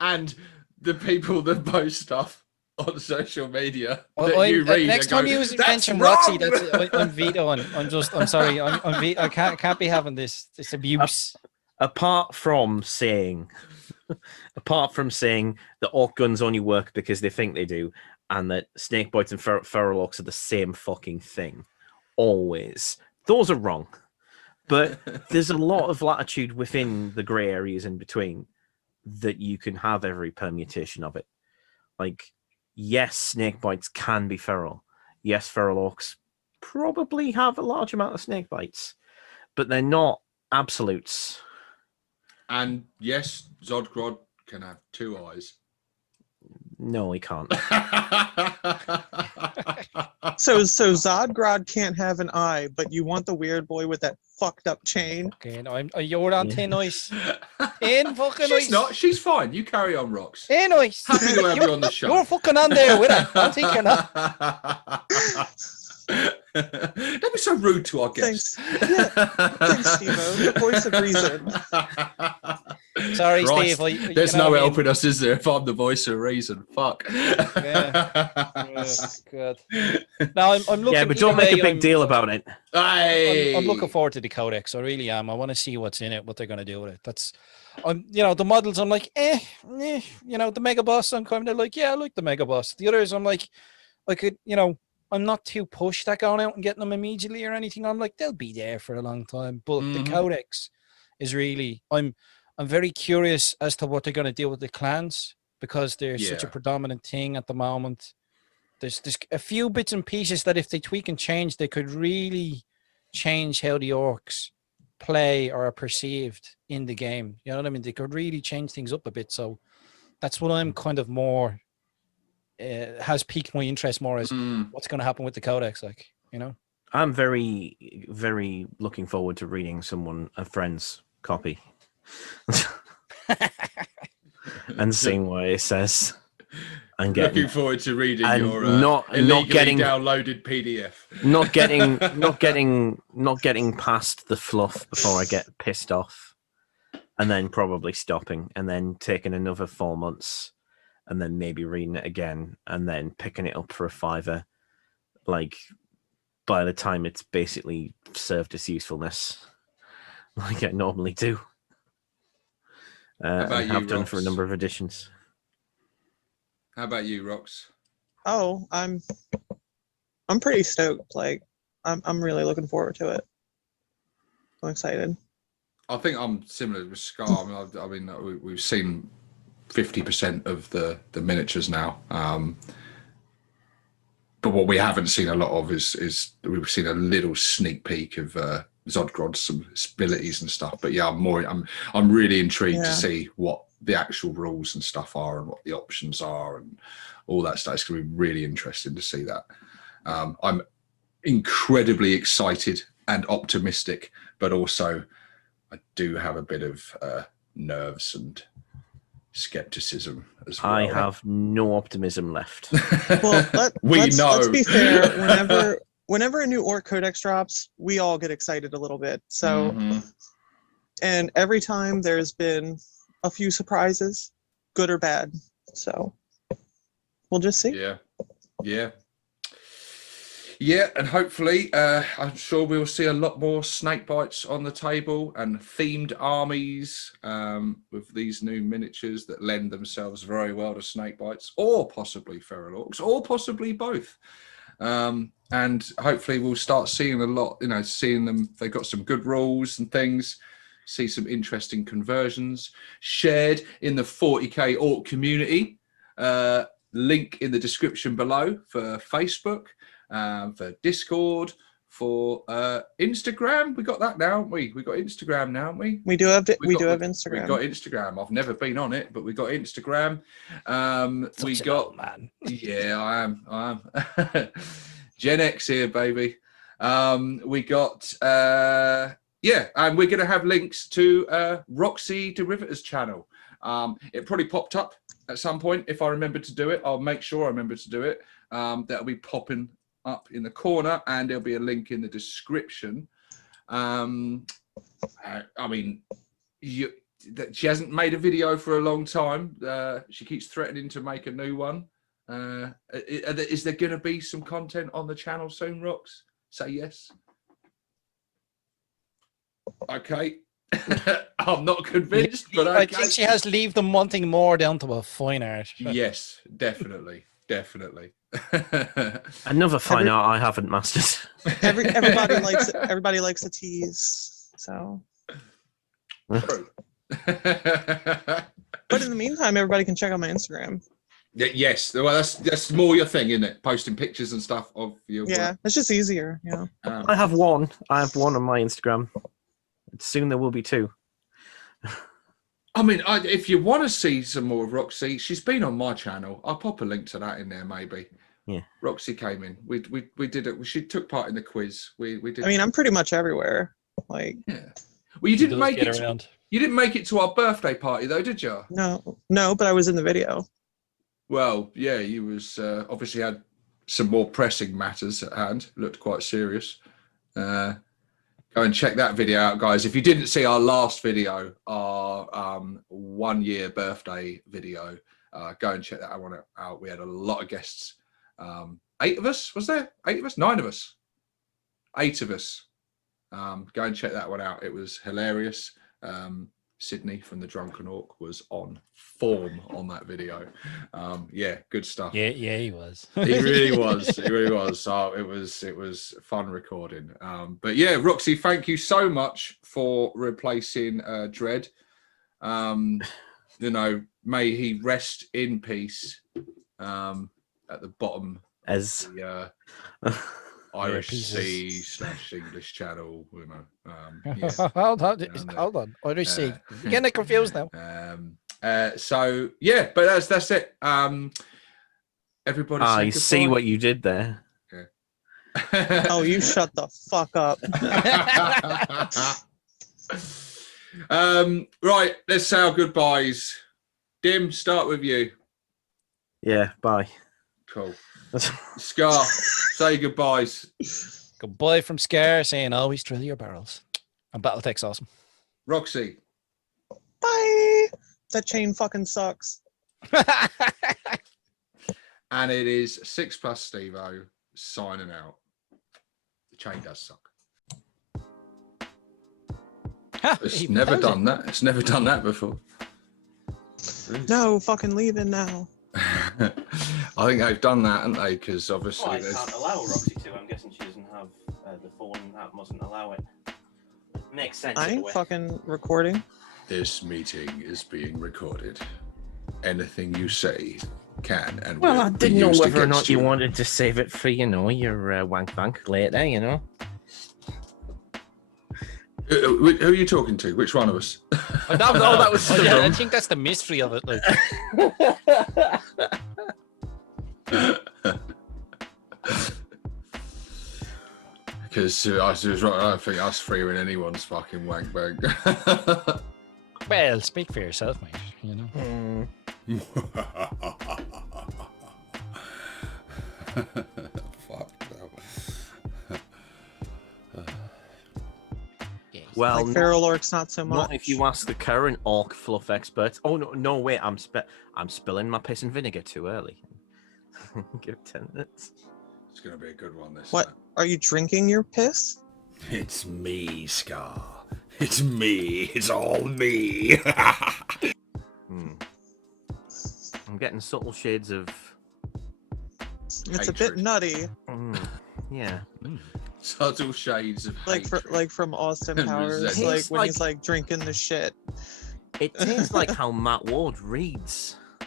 and the people that post stuff on social media that Well, you read next and time go, you "That's mention Roxy, wrong!" I'm vetoing. I'm sorry. I can't be having this abuse. apart from saying that orc guns only work because they think they do, and that Snakebites and Feral Orks are the same fucking thing always, those are wrong. But there's a lot of latitude within the grey areas in between that you can have every permutation of it. Like, yes, Snakebites can be feral. Yes, Feral Orks probably have a large amount of Snakebites, but they're not absolutes. And yes, Zodgrod can have 2 eyes. No, he can't. So Zodgrod can't have an eye, but you want the weird boy with that fucked up chain. Okay, you're on thin ice. In fucking ice. She's not. She's fine. You carry on, Rox. In ice. Happy to have you on the show. You're fucking on there with her. I think you're not. Don't be so rude to our guests. Thanks. Yeah. Thanks, Steve-O, the voice of reason. Sorry, Christ, Steve. there's you know no what I mean? helping us, is there? If I'm the voice of reason, fuck. Good. No, I'm looking. Yeah, but don't make a big deal about it. I'm looking forward to the codex. I really am. I want to see what's in it, what they're going to do with it. That's, the models. I'm like, the mega boss. I'm kind of like, yeah, I like the mega boss. The others, I'm like, I could, I'm not too pushed at going out and getting them immediately or anything. I'm like, they'll be there for a long time. But the codex is really, I'm very curious as to what they're going to do with the clans, because they're such a predominant thing at the moment. There's a few bits and pieces that if they tweak and change, they could really change how the orcs play or are perceived in the game. You know what I mean? They could really change things up a bit. So that's what I'm kind of more, has piqued my interest more, as what's going to happen with the codex, I'm very, very looking forward to reading a friend's copy and seeing what it says. And looking forward to reading your not getting downloaded PDF. not getting past the fluff before I get pissed off, and then probably stopping, and then taking another 4 months, and then maybe reading it again, and then picking it up for a $5, like by the time it's basically served its usefulness, like I normally do. And have done for a number of editions. How about you, Rox? Oh, I'm pretty stoked. Like, I'm really looking forward to it. I'm excited. I think I'm similar with Scar. I mean, we've seen 50% of the miniatures now. But what we haven't seen a lot of is we've seen a little sneak peek of Zodgrod's some abilities and stuff. But yeah, I'm really intrigued to see what the actual rules and stuff are, and what the options are, and all that stuff. It's going to be really interesting to see that. I'm incredibly excited and optimistic, but also I do have a bit of nerves and skepticism as well. I have no optimism left. Well, let's be fair. Whenever a new Orc Codex drops, we all get excited a little bit. So, and every time there's been a few surprises, good or bad. So we'll just see. Yeah, and hopefully, I'm sure we'll see a lot more Snakebites on the table and themed armies with these new miniatures that lend themselves very well to Snakebites, or possibly Feral Orks, or possibly both. And hopefully we'll start seeing a lot, seeing them. They've got some good rules and things. See some interesting conversions shared in the 40k Orc community. Link in the description below for Facebook, for Discord, for Instagram. We got that now, haven't we? We got Instagram now, haven't we? We do have Instagram. We got Instagram. I've never been on it, but we got Instagram. We got man. Yeah, I am. Gen X here, baby. We got and we're gonna have links to Roxy Derivatives channel. It probably popped up at some point. If I remember to do it, I'll make sure I remember to do it. That'll be popping up in the corner, and there'll be a link in the description. I mean, she hasn't made a video for a long time. She keeps threatening to make a new one. Is there going to be some content on the channel soon, Rox? Say yes. Okay. I'm not convinced, but okay. I think she has leave them wanting more down to a fine art. Yes, definitely. Another fine art I haven't mastered. Everybody likes it. Everybody likes a tease. So. True. But in the meantime, everybody can check out my Instagram. Yes, well, that's more your thing, isn't it? Posting pictures and stuff of your work. It's just easier, I have one on my Instagram. Soon there will be 2. I mean, if you want to see some more of Roxy, she's been on my channel. I'll pop a link to that in there, maybe. Yeah. Roxy came in. We did it. She took part in the quiz. We did. I mean, I'm pretty much everywhere. Like. Yeah. Well, you didn't make it. You didn't make it to our birthday party, though, did you? No, but I was in the video. Well, yeah, you was obviously had some more pressing matters at hand. Looked quite serious. Go and check that video out, guys. If you didn't see our last video, our 1 year birthday video, go and check that one out. We had a lot of guests. 8 of us, was there? 8 of us? 9 of us? 8 of us. Go and check that one out. It was hilarious. Sydney from the Drunken Orc was on form on that video. Yeah, good stuff. Yeah, he was. He really was. He really was. So it was fun recording. But yeah, Roxy, thank you so much for replacing Dread. You know, may he rest in peace at the bottom As of the Irish Sea / English Channel, you know. Yeah. Hold on, Down there. hold on. Irish Sea. You're getting confused now. So yeah, but that's it. Everybody, I say see goodbye. what you did there. Oh, you shut the fuck up. Right, let's say our goodbyes. Dim, start with you. Yeah, bye. Cool. Scar, say goodbyes. Goodbye from Scar, saying always drill your barrels. And Battletech's awesome. Roxy. Bye. That chain fucking sucks. And it is 6+ Stevo signing out. The chain does suck. It's Even never does it? done that. It's never done that before. No, fucking leaving now. I think they've done that, haven't they? Because obviously there's... allow Roxy to. I'm guessing she doesn't have the phone app mustn't allow it. Makes sense. I ain't fucking recording. This meeting is being recorded. Anything you say can and Well, will I be didn't know used whether or against not you wanted to save it for, you know, your wank bank later, you know. Who are you talking to? Which one of us? That was the yeah, I room. think that's the mystery of it. Like, Because I don't think us three are in anyone's fucking wank bag. well, speak for yourself, mate. You know. Fuck no. Well, Like Feral Orks, not so much. not if you ask the current orc fluff experts. Oh no, wait, I'm spilling my piss and vinegar too early. Give 10 minutes. It's gonna be a good one. This. What? Are you drinking your piss? It's me, Scar. It's me. It's all me. I'm getting subtle shades of. It's a bit Hatred. nutty, Yeah. Subtle shades of hatred. from Austin And Powers, resentment. like Tastes when like- he's like drinking the shit. It tastes like how Matt Ward reads. I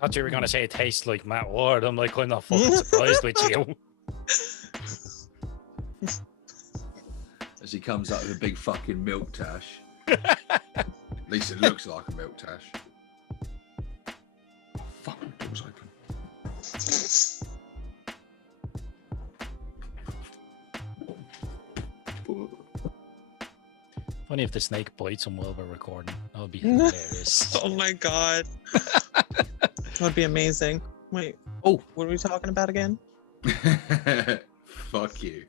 thought you were going to say it tastes like Matt Ward. I'm like, I'm not fucking surprised with you. As he comes up with a big fucking milk tash. At least it looks like a milk tash. Fuck, the door's open. Funny if the snake bites him while we're recording. That would be hilarious. Oh my god. That would be amazing. Wait. Oh. What are we talking about again? Fuck you.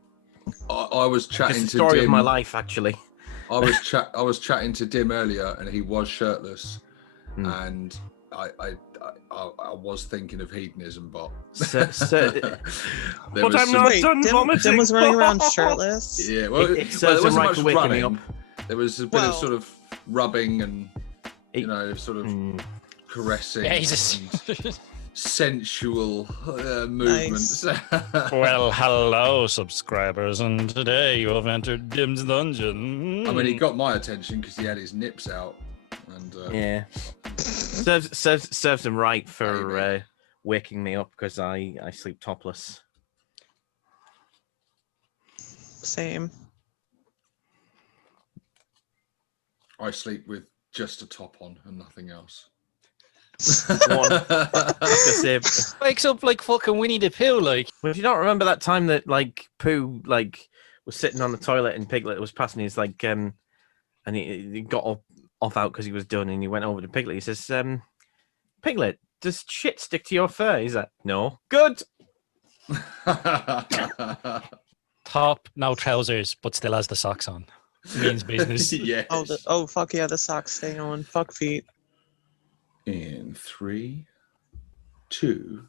I was It's chatting the to story Dim. of my life, actually. I was chatting to Dim earlier, and he was shirtless, and I was thinking of hedonism, but So, there but was I'm some- not Wait, done Dim vomiting. was running around shirtless. Yeah, well, It well, serves there him wasn't right much for waking me running. up. There was a bit Well- of sort of rubbing and It- you know, sort of caressing, Yeah, he's and sensual movements. Well, hello, subscribers, and today you have entered Dim's dungeon. I mean, he got my attention because he had his nips out, and Yeah. Serves him right for waking me up because I sleep topless. Same. I sleep with just a top on and nothing else. Wakes up like fucking Winnie the Pooh, like. Well, do you not remember that time that like Pooh like was sitting on the toilet and Piglet was passing? He's like, and he got off out because he was done, and he went over to Piglet. He says, "Piglet, does shit stick to your fur?" He's like, "No." Good. top, no trousers, but still has the socks on. Means business. Yes. Oh, fuck yeah, the socks stay on. Fuck feet. In 3, 2,